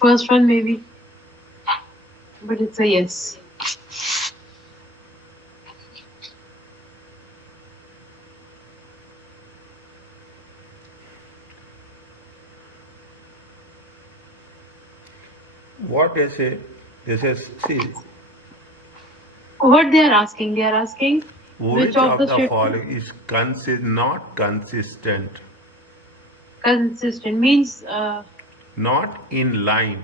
First one maybe, but it's a yes. What they say, see, What they are asking? They are asking which of the statement following is not consistent, consistent means not in line.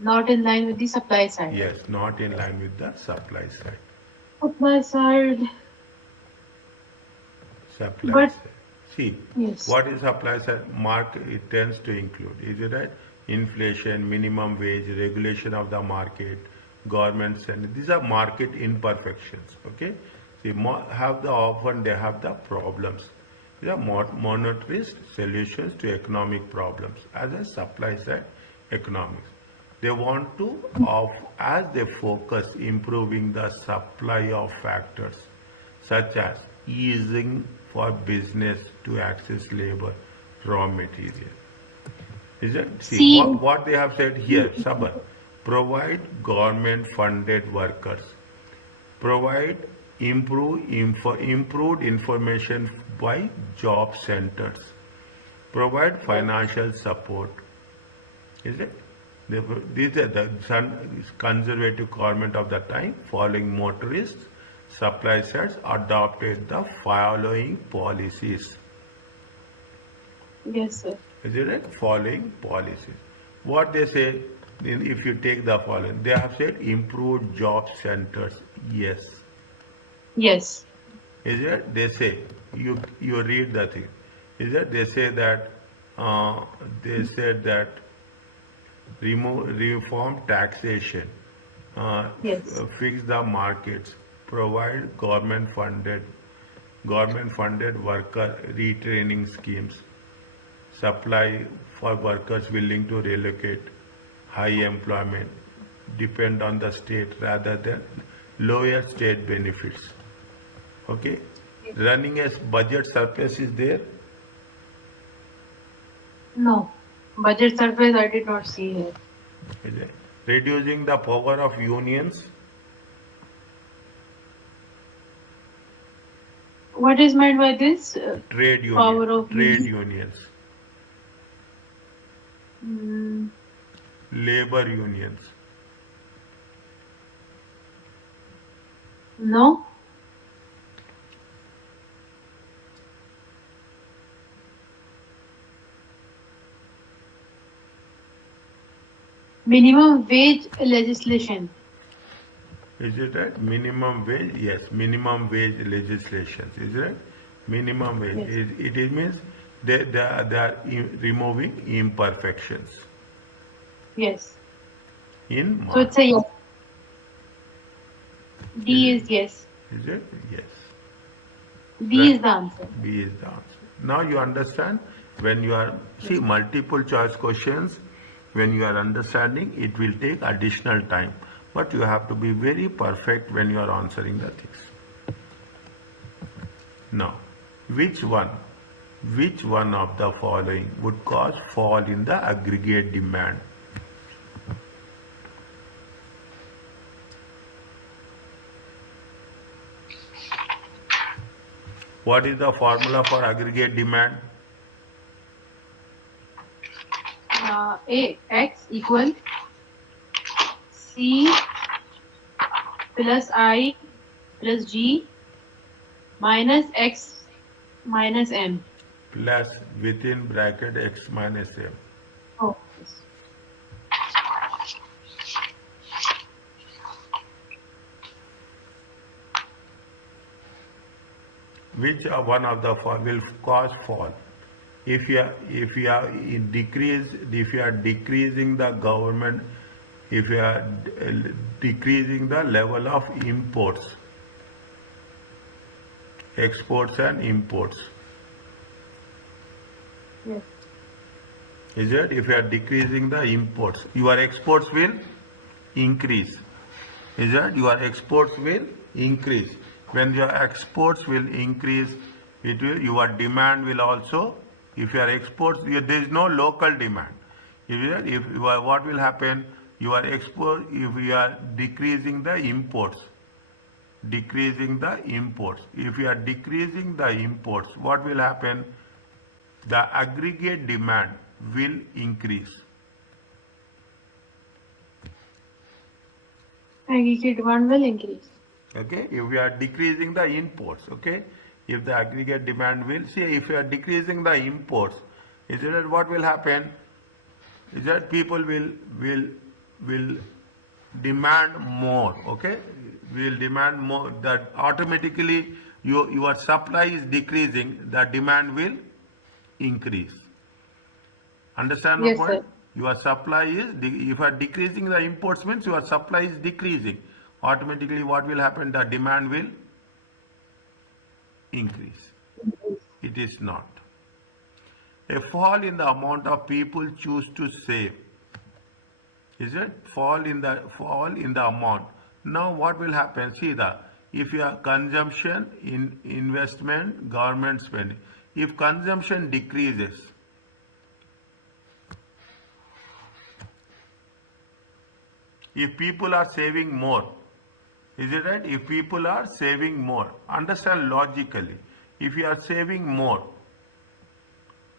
not in line with the supply side. Yes, not in line with the supply side. Supply side. Supply But- side. See, Yes. what is supply side? Market, it tends to include, is it right? Inflation, minimum wage, regulation of the market, government spending. These are market imperfections. Okay. See, often they have the problems. These are monetarist solutions to economic problems as a supply side economics. They want to, as they focus improving the supply of factors such as easing for business to access labor, raw material. Is it? See, C. what they have said here, Sabar, provide government funded workers, provide improved information by job centers, provide financial support. Is it? These are the conservative government of the time, following motorists, supply sides adopted the following policies. Yes, sir. Is it right? Following policies. What they say, if you take the following, they have said improved job centers. Yes. Yes. Is it? They say, you read the thing. Is it? They say that, they said that reform taxation, Yes. fix the markets, provide government funded worker retraining schemes, supply for workers willing to relocate, high employment, depend on the state rather than lower state benefits. Okay? Running a budget surplus is there. No. Budget surplus I did not see here. Is it? Reducing the power of unions. What is meant by this? Power of Trade unions, Mm, labor unions. no. Minimum wage legislation. Is it right? Minimum wage, yes, minimum wage legislation. Is it right? Minimum wage. Yes. It means they are removing imperfections Yes. in So market. it's a yes. D is yes. Is it? Yes. D is the answer. B is the answer. Now you understand when you are, see, multiple choice questions, when you are understanding, it will take additional time. But you have to be very perfect when you are answering the things. Now, which one of the following would cause fall in the aggregate demand? What is the formula for aggregate demand? A x equal C plus I plus G minus X minus M. Plus within bracket x minus m. Oh, yes. Which one of the fall will cause fall? If you are decreasing the government, if you are decreasing the level of imports, exports and imports. Yes. Is it? If you are decreasing the imports, your exports will increase. Is it? Your exports will increase. When your exports will increase, your demand will also, if your exports, there is no local demand. What will happen? Your export, if you are decreasing the imports, if you are decreasing the imports, what will happen? The aggregate demand will increase. Aggregate demand will increase. Okay, if we are decreasing the imports, okay, if the aggregate demand will, see, if you are decreasing the imports, is it that what will happen? Is that people will demand more, okay, will demand more, that automatically your supply is decreasing, the demand will increase. Understand my Yes, point? sir. Your supply is, if you are decreasing the imports means your supply is decreasing. Automatically what will happen? The demand will increase. It is not. A fall in the amount of people choose to save. Is it? Fall in the amount. Now what will happen? See, if your consumption, in investment, government spending, if consumption decreases, If people are saving more, is it right? If people are saving more, understand logically. If you are saving more,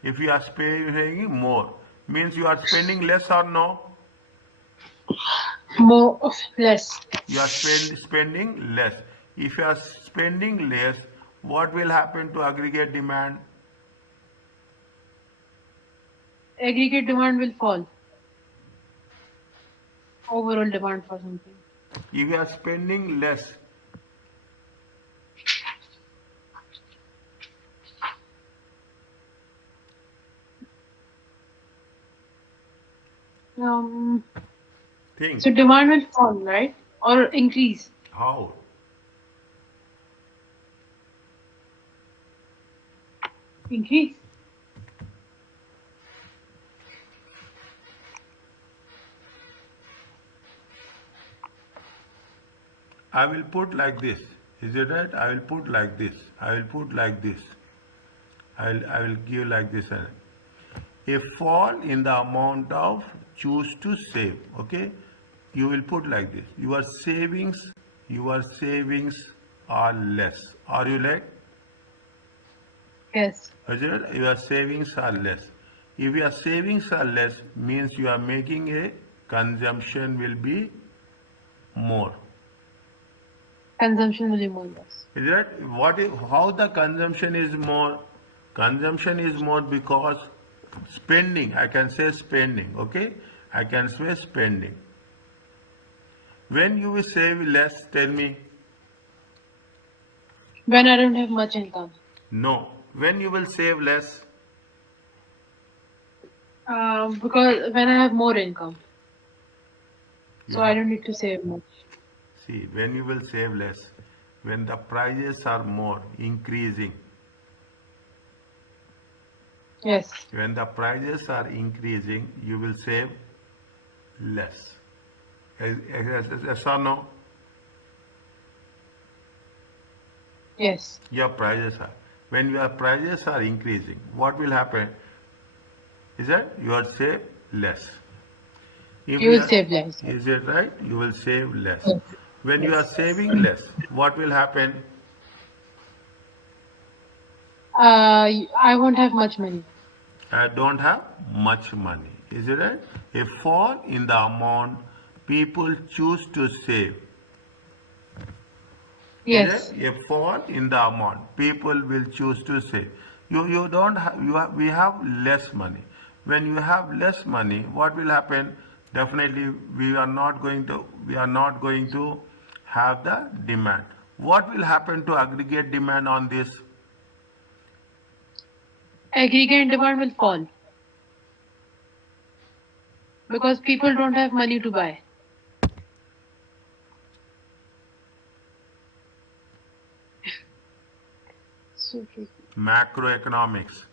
if you are paying more, means you are spending less or no? More, less. You are spending less. If you are spending less, what will happen to aggregate demand? Aggregate demand will fall. Overall demand for something. If you are spending less, Um, think so demand will fall, right? Or increase. how? Increase. I will put like this. Is it right? I will put like this. I will put like this. I will give like this. A fall in the amount of choose to save. Okay? You will put like this. Your savings are less. Are you like? Yes. Is it right? Your savings are less. If your savings are less, means you are making a consumption will be more. Consumption will be more less. Is that what is how the consumption is more? Consumption is more because spending, I can say spending, okay? I can say spending. When you will save less, tell me. When I don't have much income. No. When you will save less, Because when I have more income. you So I have, don't need to save much. see, when you will save less, when the prices are more increasing, Yes. when the prices are increasing, you will save less. Yes or no? Yes. Your prices are. When your prices are increasing, what will happen? Is that you will save less. If You will save less. is it right? You will save less. Yes. When you are Yes. saving less, what will happen? I won't have much money. I don't have much money. Is it right? A fall in the amount people choose to save. Is Yes. it? A fall in the amount people will choose to save. You don't have, we have less money. When you have less money, what will happen? Definitely we are not going to have the demand. What will happen to aggregate demand on this? Aggregate demand will fall because people don't have money to buy. So tricky. Macroeconomics.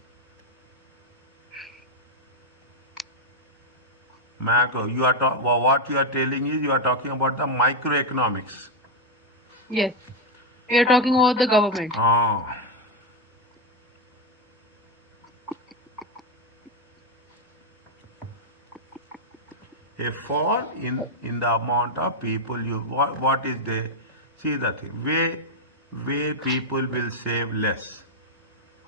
Macro. What you are telling is you are talking about the microeconomics. Yes. We are talking about the government. Ah. A fall in the amount of people you what is there? See the thing. Way people will save less.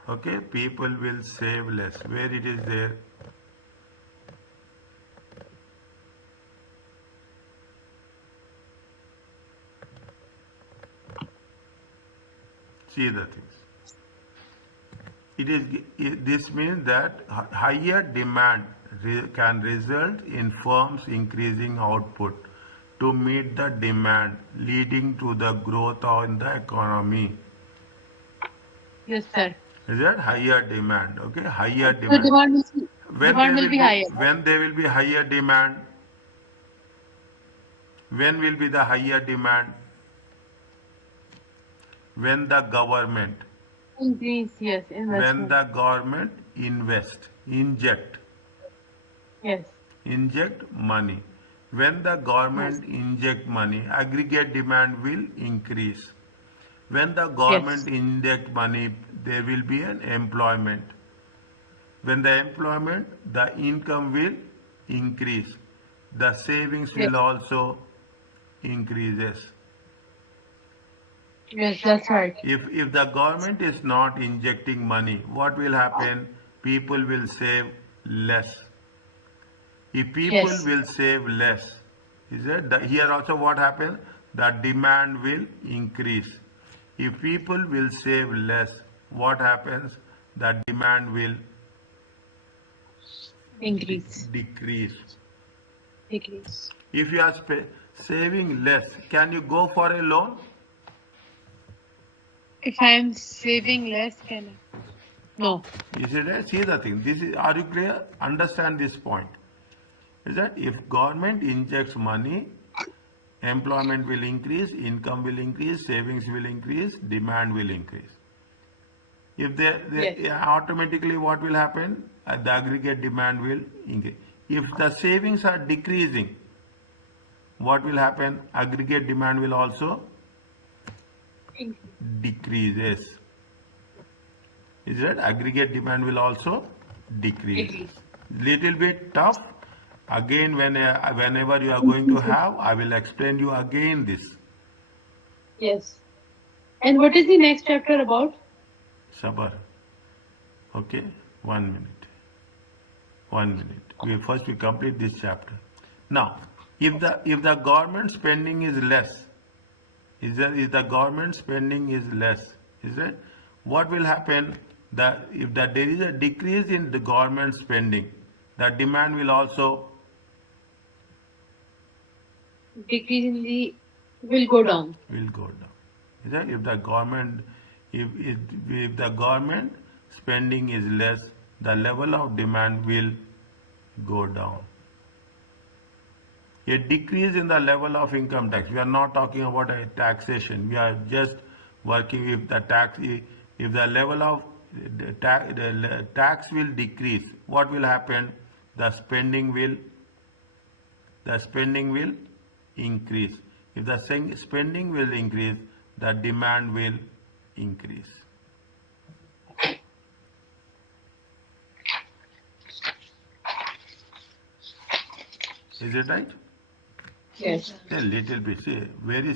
Okay, people will save less. Where it is there? See the things. This means that higher demand can result in firms increasing output to meet the demand, leading to the growth in the economy. Yes, sir. Is that higher demand? Okay, higher So demand. demand will be higher. When there will be higher demand, when will be the higher demand? When the government, Increase, yes, when investment. the government inject Yes. money. When the government inject money, aggregate demand will increase. When the government Yes. inject money, there will be an employment. When the employment, the income will increase. the savings will Yes. also increases. Yes, that's right. If the government is not injecting money, what will happen? People will save less. If people Yes. will save less, is it? Here also what happens? The demand will increase. If people will save less, what happens? The demand will Increase. decrease. Decrease. If you are saving less, can you go for a loan? If I am saving less, can I? No. Is it right? See the thing. This is. Are you clear? Understand this point. Is that if government injects money, employment will increase, income will increase, savings will increase, demand will increase. If Yes. automatically what will happen? The aggregate demand will increase. If the savings are decreasing, what will happen? Aggregate demand will also Increase. decreases. Is that aggregate demand will also decrease? Decrease. Little bit tough. Again, whenever you are going to have, I will explain you again this. Yes. And what is the next chapter about? Sabar. Okay, 1 minute. 1 minute. We complete this chapter. Now, if the government spending is less, is the government spending is less, is it? What will happen? If there is a decrease in the government spending, the demand will also Decrease in the will go down. go down. Is that if the government if the government spending is less, the level of demand will go down. A decrease in the level of income tax. We are not talking about a taxation. We are just working if the level of the tax will decrease. What will happen? The spending will increase. If the spending will increase, the demand will increase. Is it right? Yes. A little bit. See, very